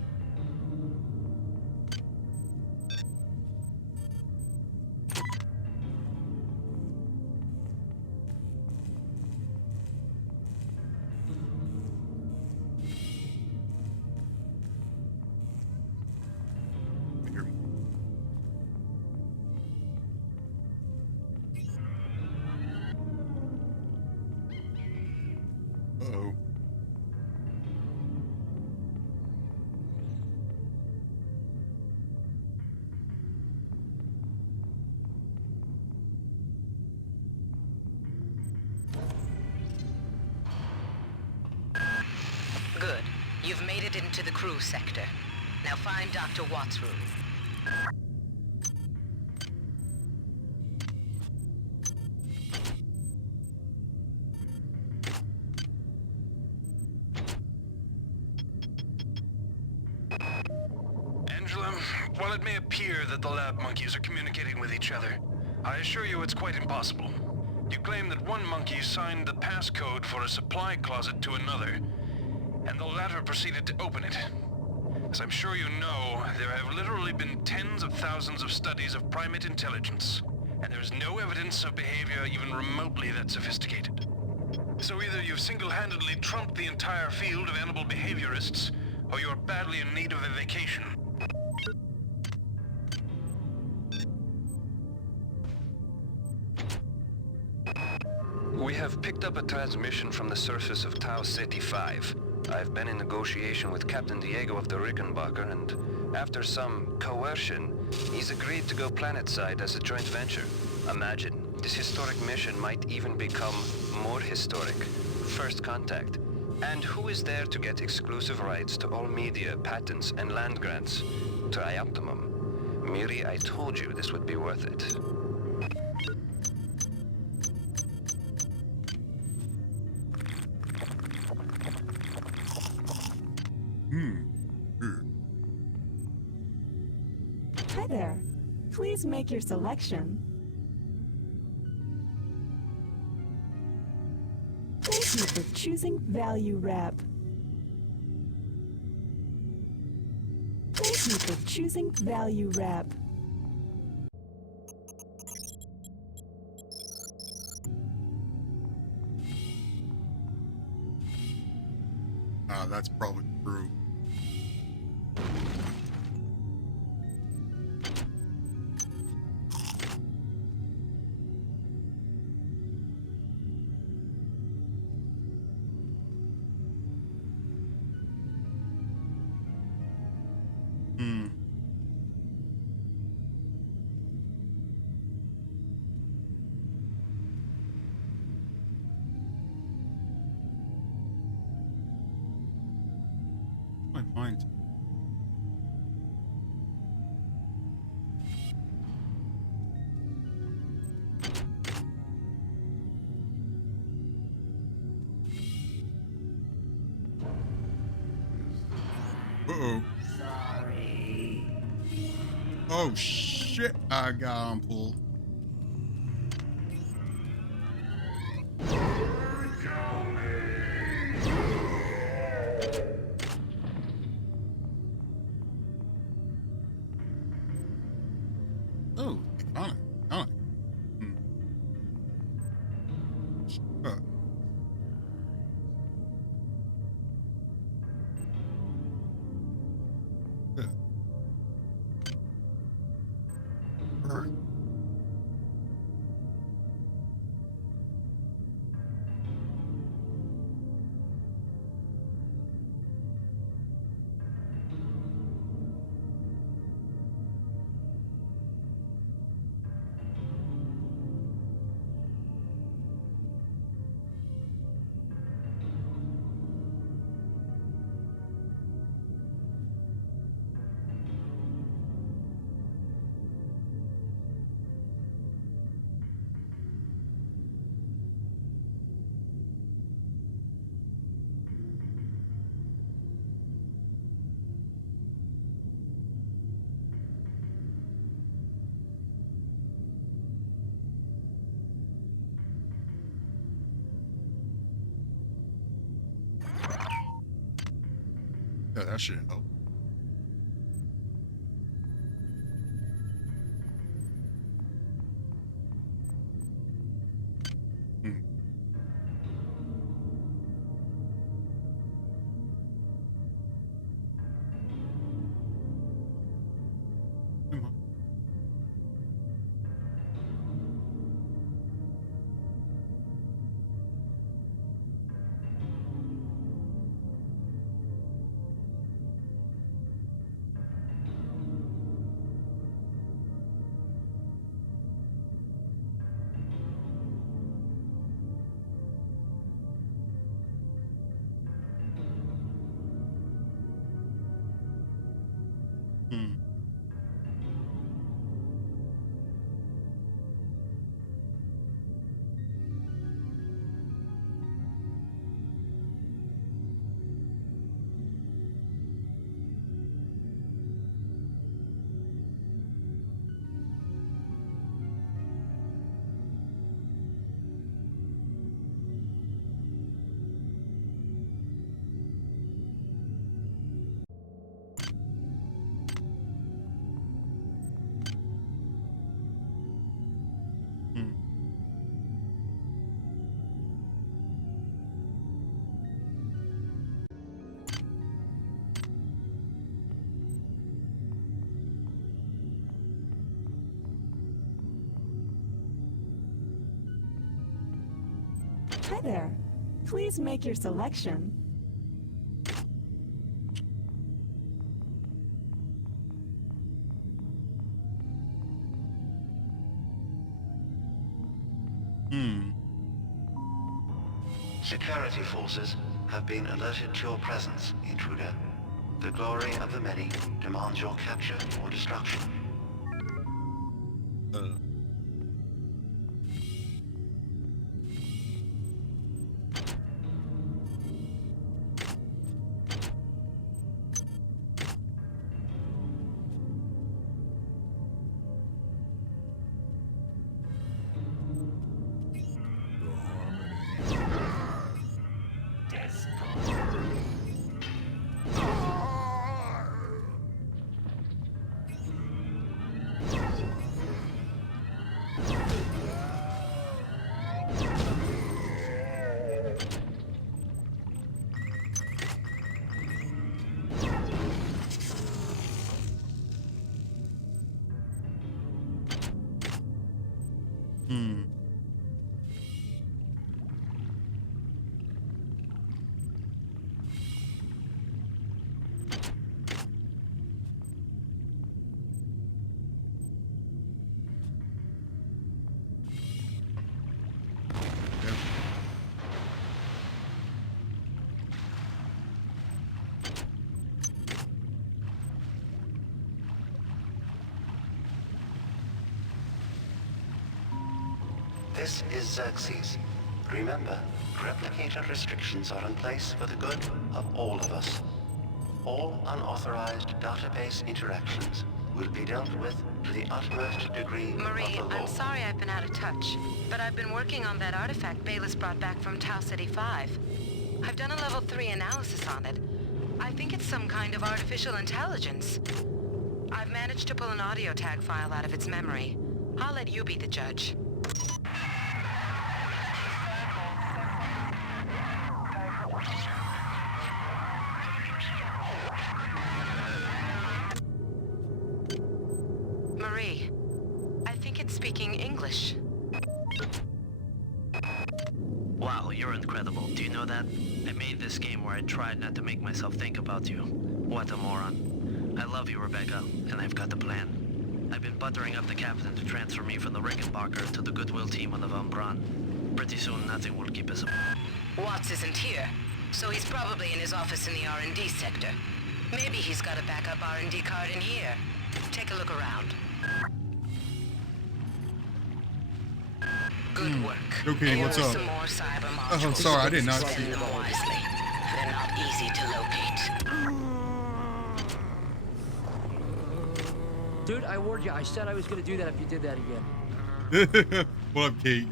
uh-oh. Good. You've made it into the crew sector. Now find Dr. Watts' room. Angela, while it may appear that the lab monkeys are communicating with each other, I assure you it's quite impossible. You claim that one monkey signed the passcode for a supply closet to another, and the latter proceeded to open it. As I'm sure you know, there have literally been tens of thousands of studies of primate intelligence, and there's no evidence of behavior even remotely that sophisticated. So either you've single-handedly trumped the entire field of animal behaviorists, or you're badly in need of a vacation. We have picked up a transmission from the surface of Tau Ceti 5. I've been in negotiation with Captain Diego of the Rickenbacker, and after some coercion, he's agreed to go planetside as a joint venture. Imagine, this historic mission might even become more historic. First contact. And who is there to get exclusive rights to all media, patents, and land grants? Trioptimum. Miri, I told you this would be worth it. Hi there. Please make your selection. Thank you for choosing Value Wrap. Thank you for choosing Value Wrap. That's probably true. My mind. Uh-oh. Sorry. Oh shit, I got him pulled. Oh, iconic. Yeah, that shit help. Hmm. Come on. Hmm. Hmm. Hi there. Please make your selection. Hmm. Security forces have been alerted to your presence, intruder. The glory of the many demands your capture or destruction. Hmm. Yep. This is Xerxes. Remember, replicator restrictions are in place for the good of all of us. All unauthorized database interactions will be dealt with to the utmost degree Marie, of the law. I'm sorry I've been out of touch, but I've been working on that artifact Bayless brought back from Tau City 5. I've done a level 3 analysis on it. I think it's some kind of artificial intelligence. I've managed to pull an audio tag file out of its memory. I'll let you be the judge. Marie, I think it's speaking English. Wow, you're incredible. Do you know that? I made this game where I tried not to make myself think about you. What a moron. I love you, Rebecca, and I've got the plan. I've been buttering up the captain to transfer me from the Rickenbacker to the Goodwill team on the Von Braun. Pretty soon, nothing will keep us apart. Watts isn't here, so he's probably in his office in the R&D sector. Maybe he's got a backup R&D card in here. Take a look around. Good work. Okay, what's up? Some more cyber Oh, I'm modules. sorry, I did not Spend see them that. wisely. They're not easy to locate. Dude, I warned you. I said I was gonna do that if you did that again. What up, Kate?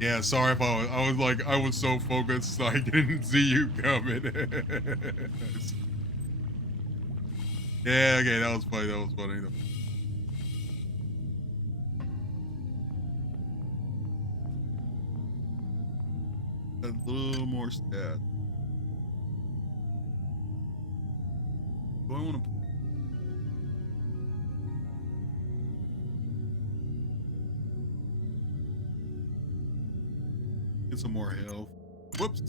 Yeah, sorry if I was like, I was so focused, I didn't see you coming. Yeah, okay, that was funny. That was funny. A little more stats. Do I want to get some more health? Whoops.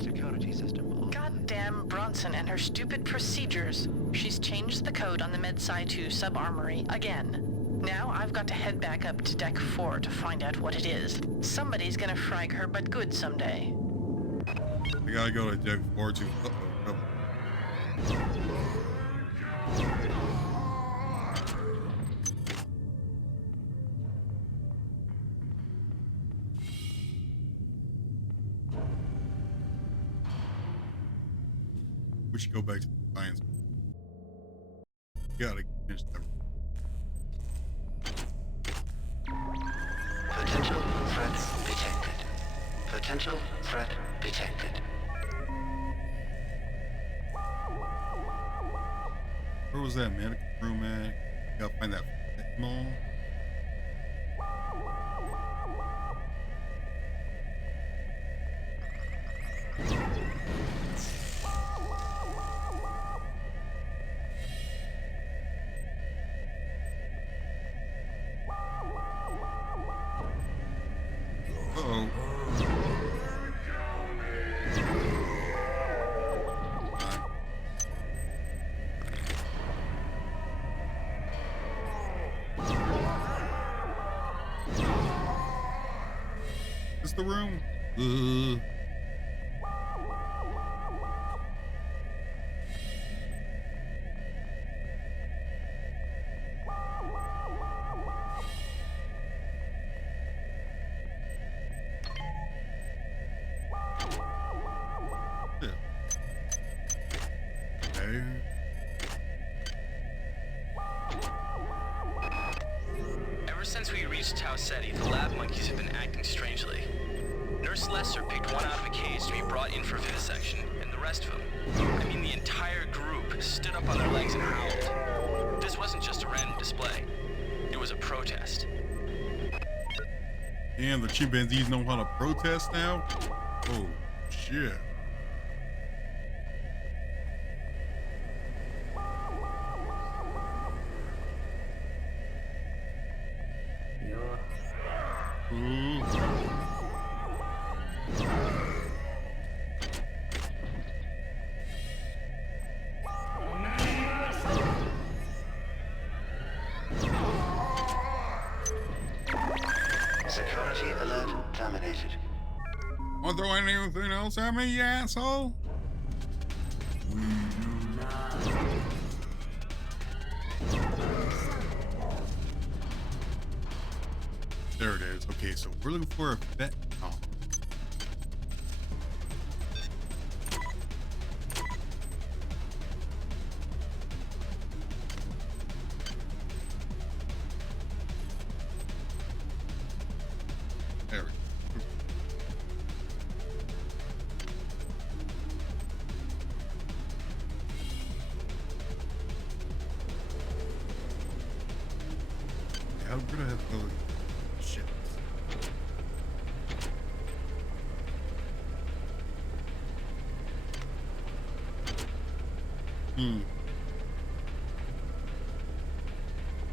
Security system. Goddamn Bronson and her stupid procedures. She's changed the code on the MedSci 2 sub-armory again. Now I've got to head back up to Deck 4 to find out what it is. Somebody's gonna frag her but good someday. I gotta go to Deck 4 to. Uh-oh. We should go back to the science. Gotta finish that. Potential threat detected. Potential threat detected. Where was that medical room at? Gotta find that mall. Uh-oh. Is this the room? Okay. Ever since we reached Tau Ceti, the lab monkeys have been acting strangely. Nurse Lester picked one out of a cage to be brought in for vivisection, and the rest of them, I mean the entire group, stood up on their legs and howled. This wasn't just a random display. It was a protest. Damn, the chimpanzees know how to protest now? Oh, shit. Ooh. Security alert terminated. Want to throw anything else at me, you asshole? There it is. Okay, so we're looking for a vet. Oh. There we go. Yeah, we're gonna have to go. Shit.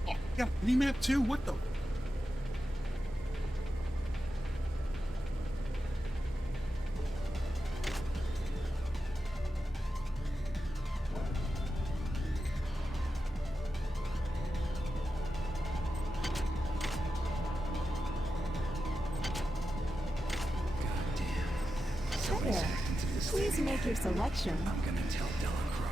Oh, yeah, mini map too. What the? There. Please make your selection. I'm gonna tell Delacroix.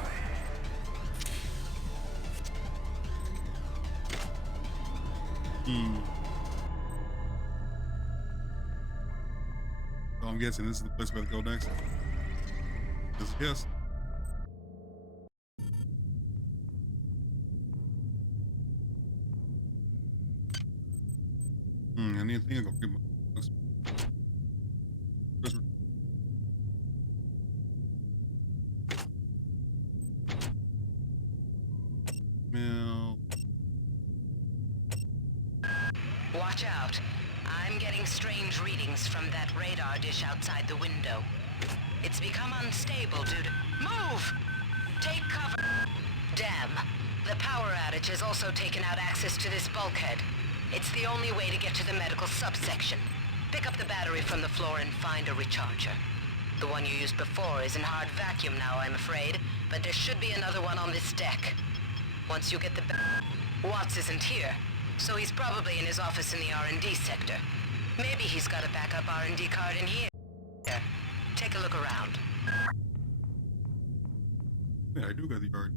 So I'm guessing this is the place where to go next. Because yes. I need to think I go get my books. Mail. Watch out. I'm getting strange readings from that radar dish outside the window. It's become unstable due to... Move! Take cover! Damn. The power outage has also taken out access to this bulkhead. It's the only way to get to the medical subsection. Pick up the battery from the floor and find a recharger. The one you used before is in hard vacuum now, I'm afraid, but there should be another one on this deck. Once you get the... Watts isn't here, so he's probably in his office in the R&D sector. Maybe he's got a backup R&D card in here. Take a look around. Yeah, I do got the card.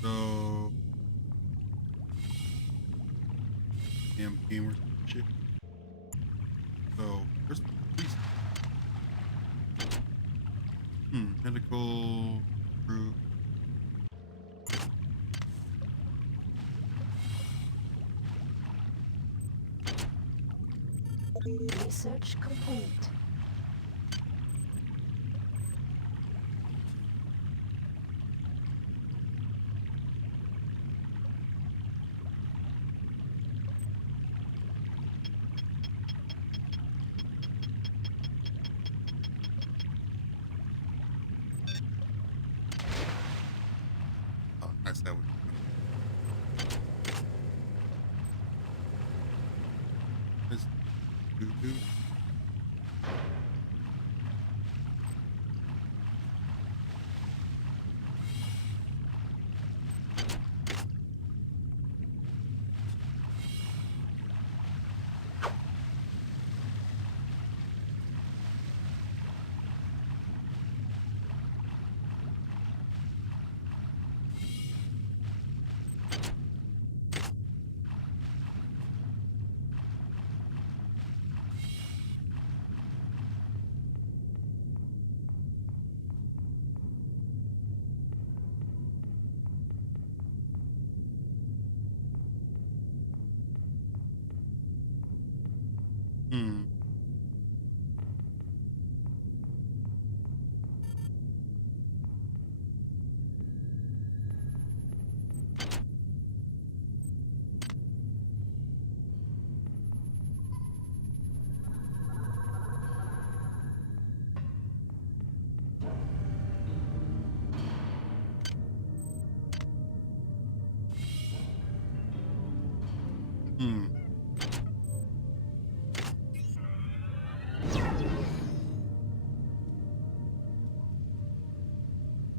So... Damn gamers shit. So, where's the police? Medical group. Research complete. Oh, nice that one. This doo-doo.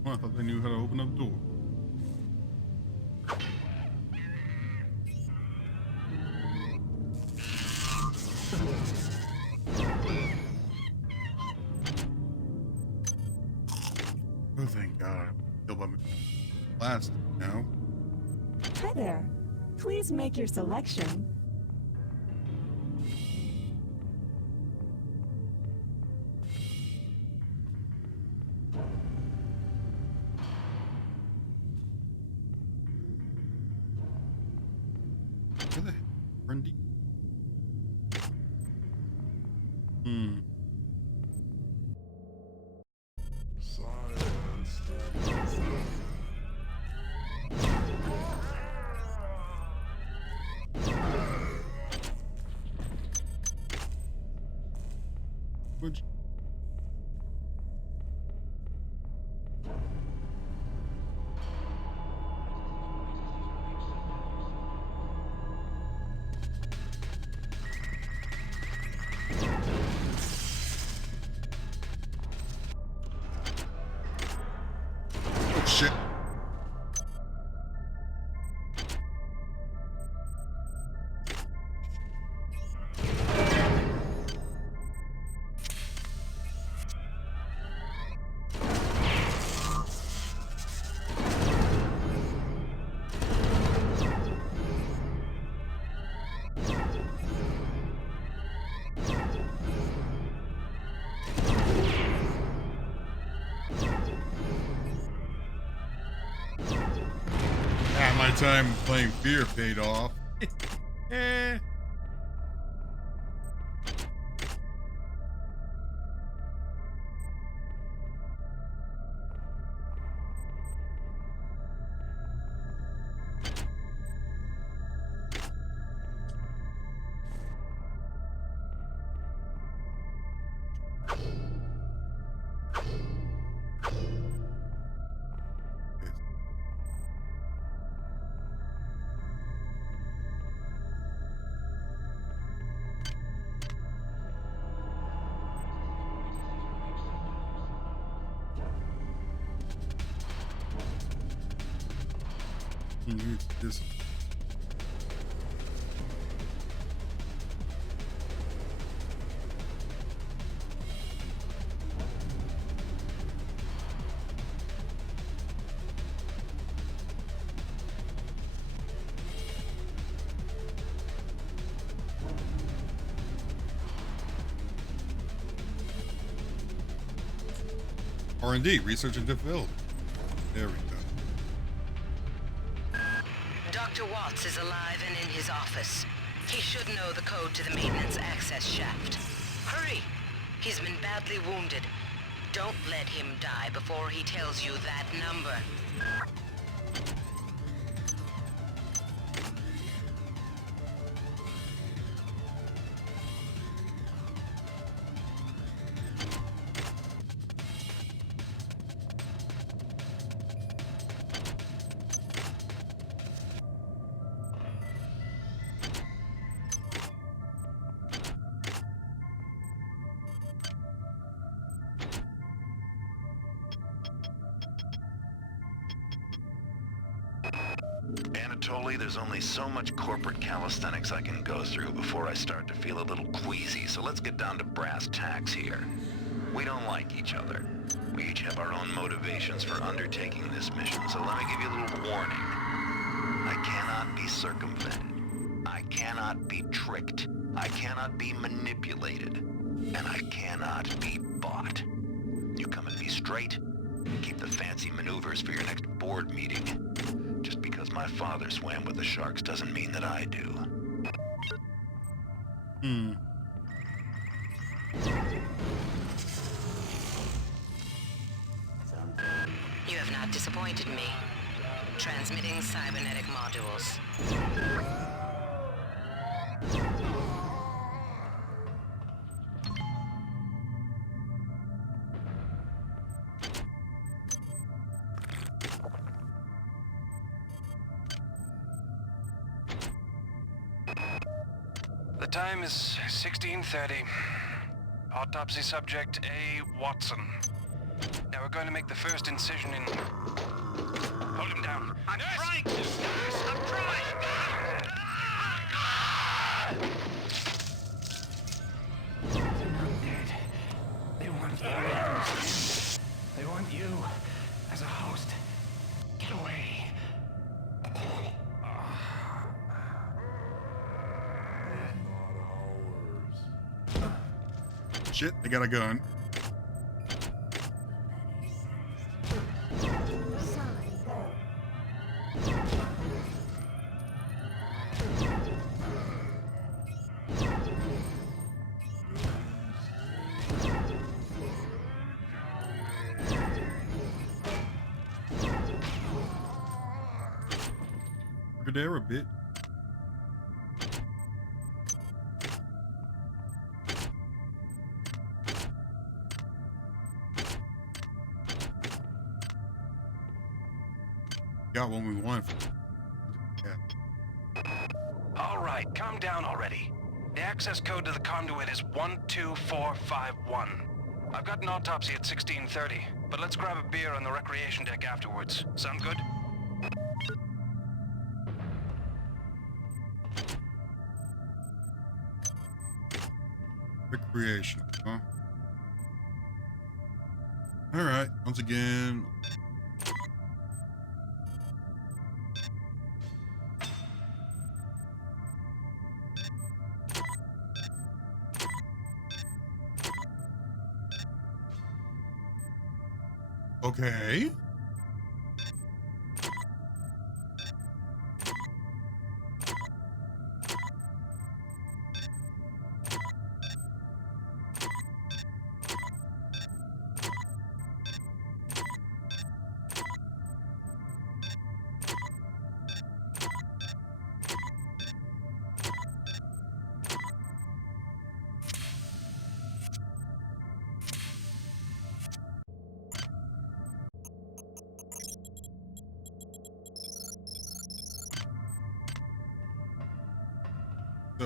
Oh, I thought they knew how to open up the door. Oh, thank God. Killed by me. Last now. Hi there. Please make your selection. Where the heck? Randy? Which? Oh shit. time playing Fear paid off. Eh. This. R&D, research and development. There we go. Dr. Watts is alive and in his office. He should know the code to the maintenance access shaft. Hurry! He's been badly wounded. Don't let him die before he tells you that number. Anatoly, there's only so much corporate calisthenics I can go through before I start to feel a little queasy, so let's get down to brass tacks here. We don't like each other. We each have our own motivations for undertaking this mission, so let me give you a little warning. I cannot be circumvented. I cannot be tricked. I cannot be manipulated. And I cannot be bought. You come at me straight, and keep the fancy maneuvers for your next board meeting. Just because my father swam with the sharks doesn't mean that I do. You have not disappointed me. Transmitting cybernetic modules. The time is 16:30. Autopsy subject A. Watson. Now we're going to make the first incision in... Hold him down. I'm trying to! I'm trying! They're not dead. They want you. They want you as a host. Get away. Shit, they got a gun. There a bit. Got what we want. Yeah. All right, calm down already. The access code to the conduit is 12451. I've got an autopsy at 16:30, but let's grab a beer on the recreation deck afterwards. Sound good? Recreation, huh? Alright, once again. Okay.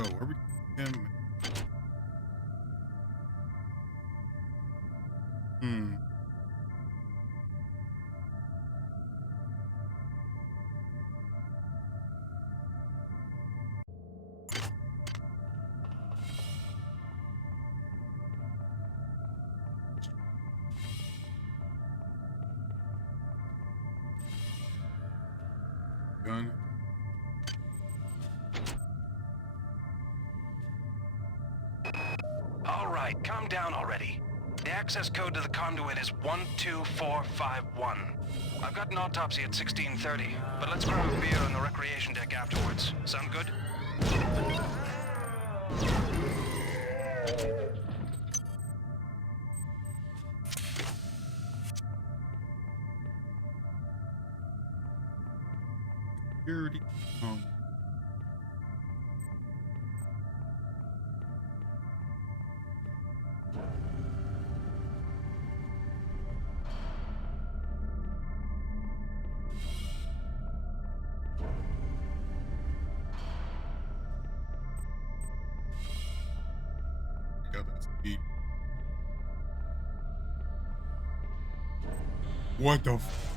So, are we him? Gun. All right, calm down already. The access code to the conduit is 12451. I've got an autopsy at 16:30, but let's grab a beer on the recreation deck afterwards. Sound good? Security. Got that speed. What the f-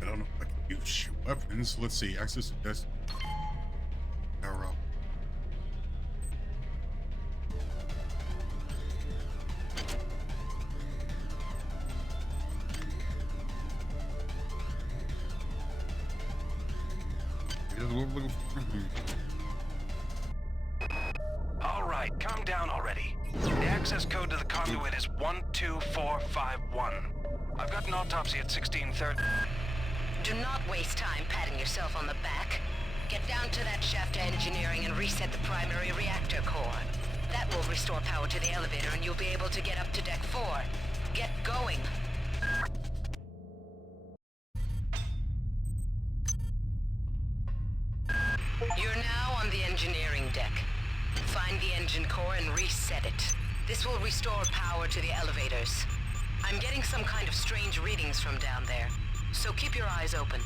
I don't know if I can use weapons. Let's see. Access to desk. Power up. Here's what we're looking for. All right, calm down already. The access code to the conduit is 12451. I've got an autopsy at 16:30. Do not waste time patting yourself on the back. Get down to that shaft to engineering and reset the primary reactor core. That will restore power to the elevator and you'll be able to get up to deck 4. Get going. You're now on the engineering deck. Find the engine core and reset it. This will restore power to the elevators. I'm getting some kind of strange readings from down there, so keep your eyes open.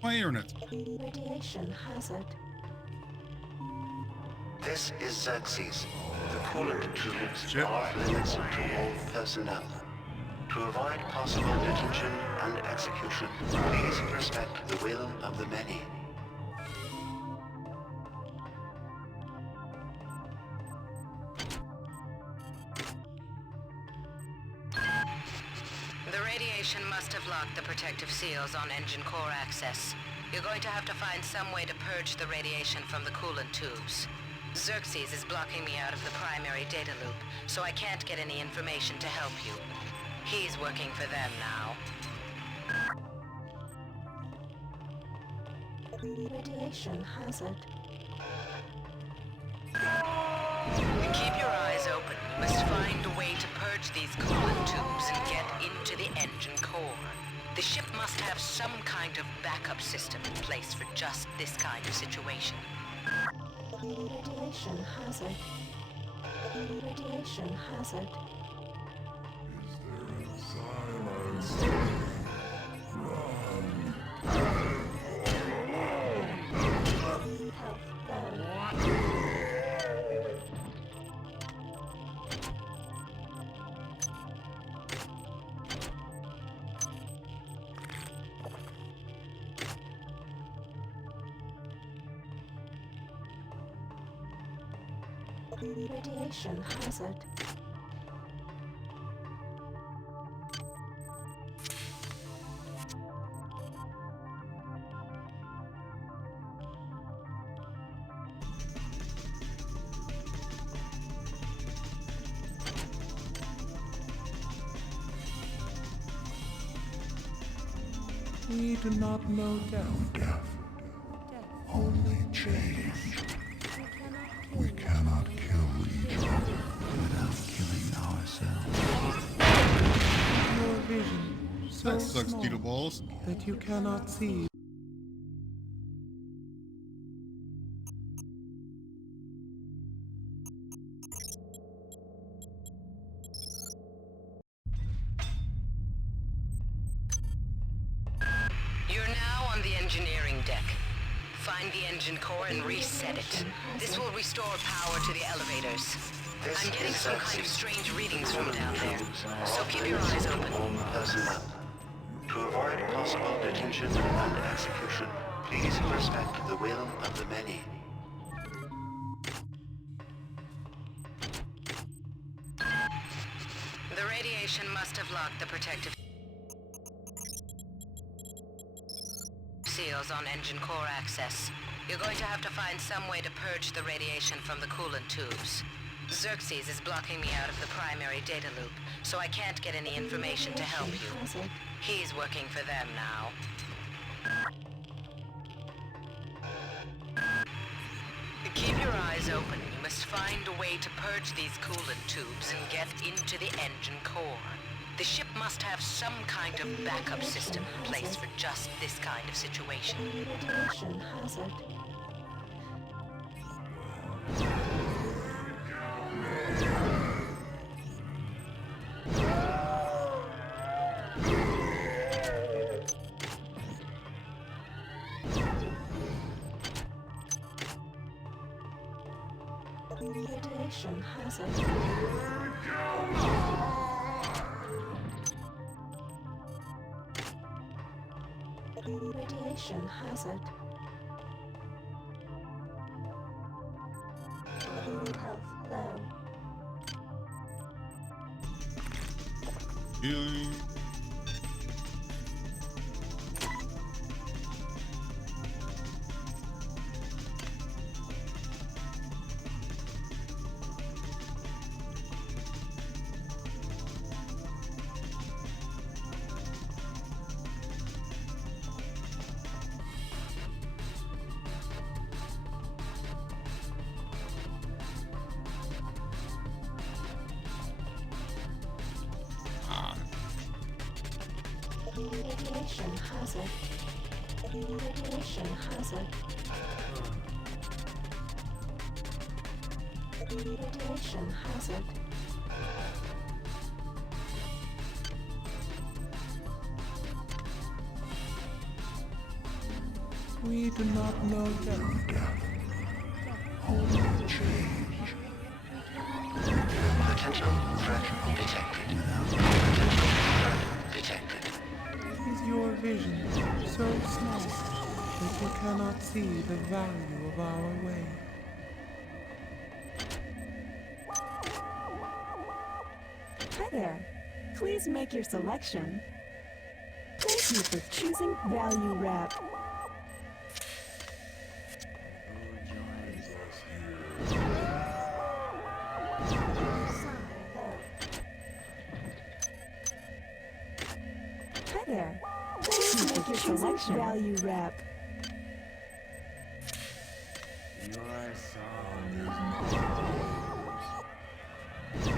My internet. Radiation hazard. This is Xerxes. The coolant tubes are off-limits to all personnel. To avoid possible detention and execution, please respect the will of the many. The radiation must have locked the protective seals on engine core access. You're going to have to find some way to purge the radiation from the coolant tubes. Xerxes is blocking me out of the primary data loop, so I can't get any information to help you. He's working for them now. Radiation hazard. Keep your eyes open. You must find a way to purge these coolant tubes and get into the engine core. The ship must have some kind of backup system in place for just this kind of situation. Radiation hazard. Radiation hazard. Radiation hazard. We do not know death. Only change. We cannot kill each other without killing ourselves. Your vision so That sucks, small Tito Balls. that you cannot see. You're now on the engineering deck. Find the engine core and reset it. This will restore power to the elevators. I'm getting some kind of strange readings from down there, so keep your eyes open. All personnel. To avoid possible detention and execution, please respect the will of the many. The radiation must have locked the protective seals on engine core access. You're going to have to find some way to purge the radiation from the coolant tubes. Xerxes is blocking me out of the primary data loop, so I can't get any information to help you. He's working for them now. Keep your eyes open. You must find a way to purge these coolant tubes and get into the engine core. The ship must have some kind of backup system in place for just this kind of situation. Radiation hazard. Radiation hazard. Radiation hazard. Health low. Healing. Radiation hazard. Radiation hazard. Radiation hazard. We do not know death. Only change. Potential threat detected. Potential threat detected. Is your vision so small that you cannot see the value of our way? Hi there. Please make your selection. Thank you for choosing Value Wrap. Hi there. Please make your selection. Value Wrap. Your song is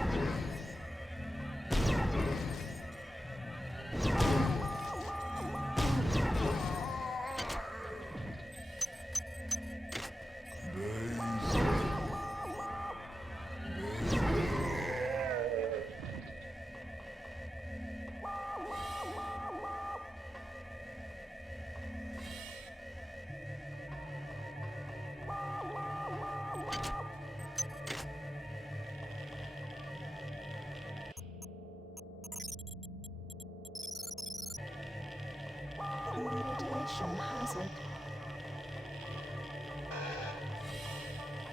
Radiation hazard.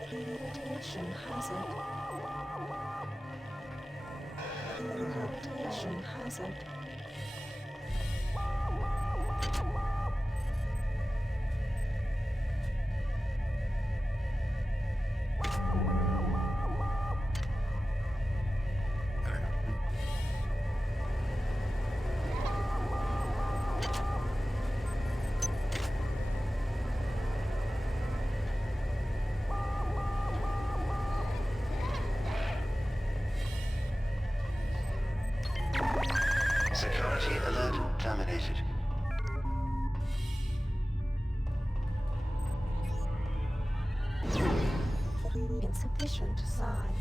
Radiation hazard. Radiation hazard. Security alert terminated. Insufficient sign.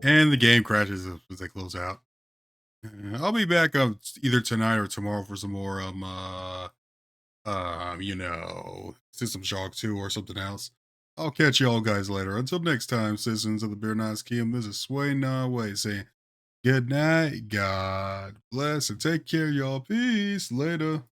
And the game crashes as they close out. I'll be back either tonight or tomorrow for some more System Shock 2 or something else. I'll catch y'all guys later. Until next time, citizens of the Beer Nice Kingdom, this is Sway Na Way saying good night, God bless, and take care, y'all. Peace. Later.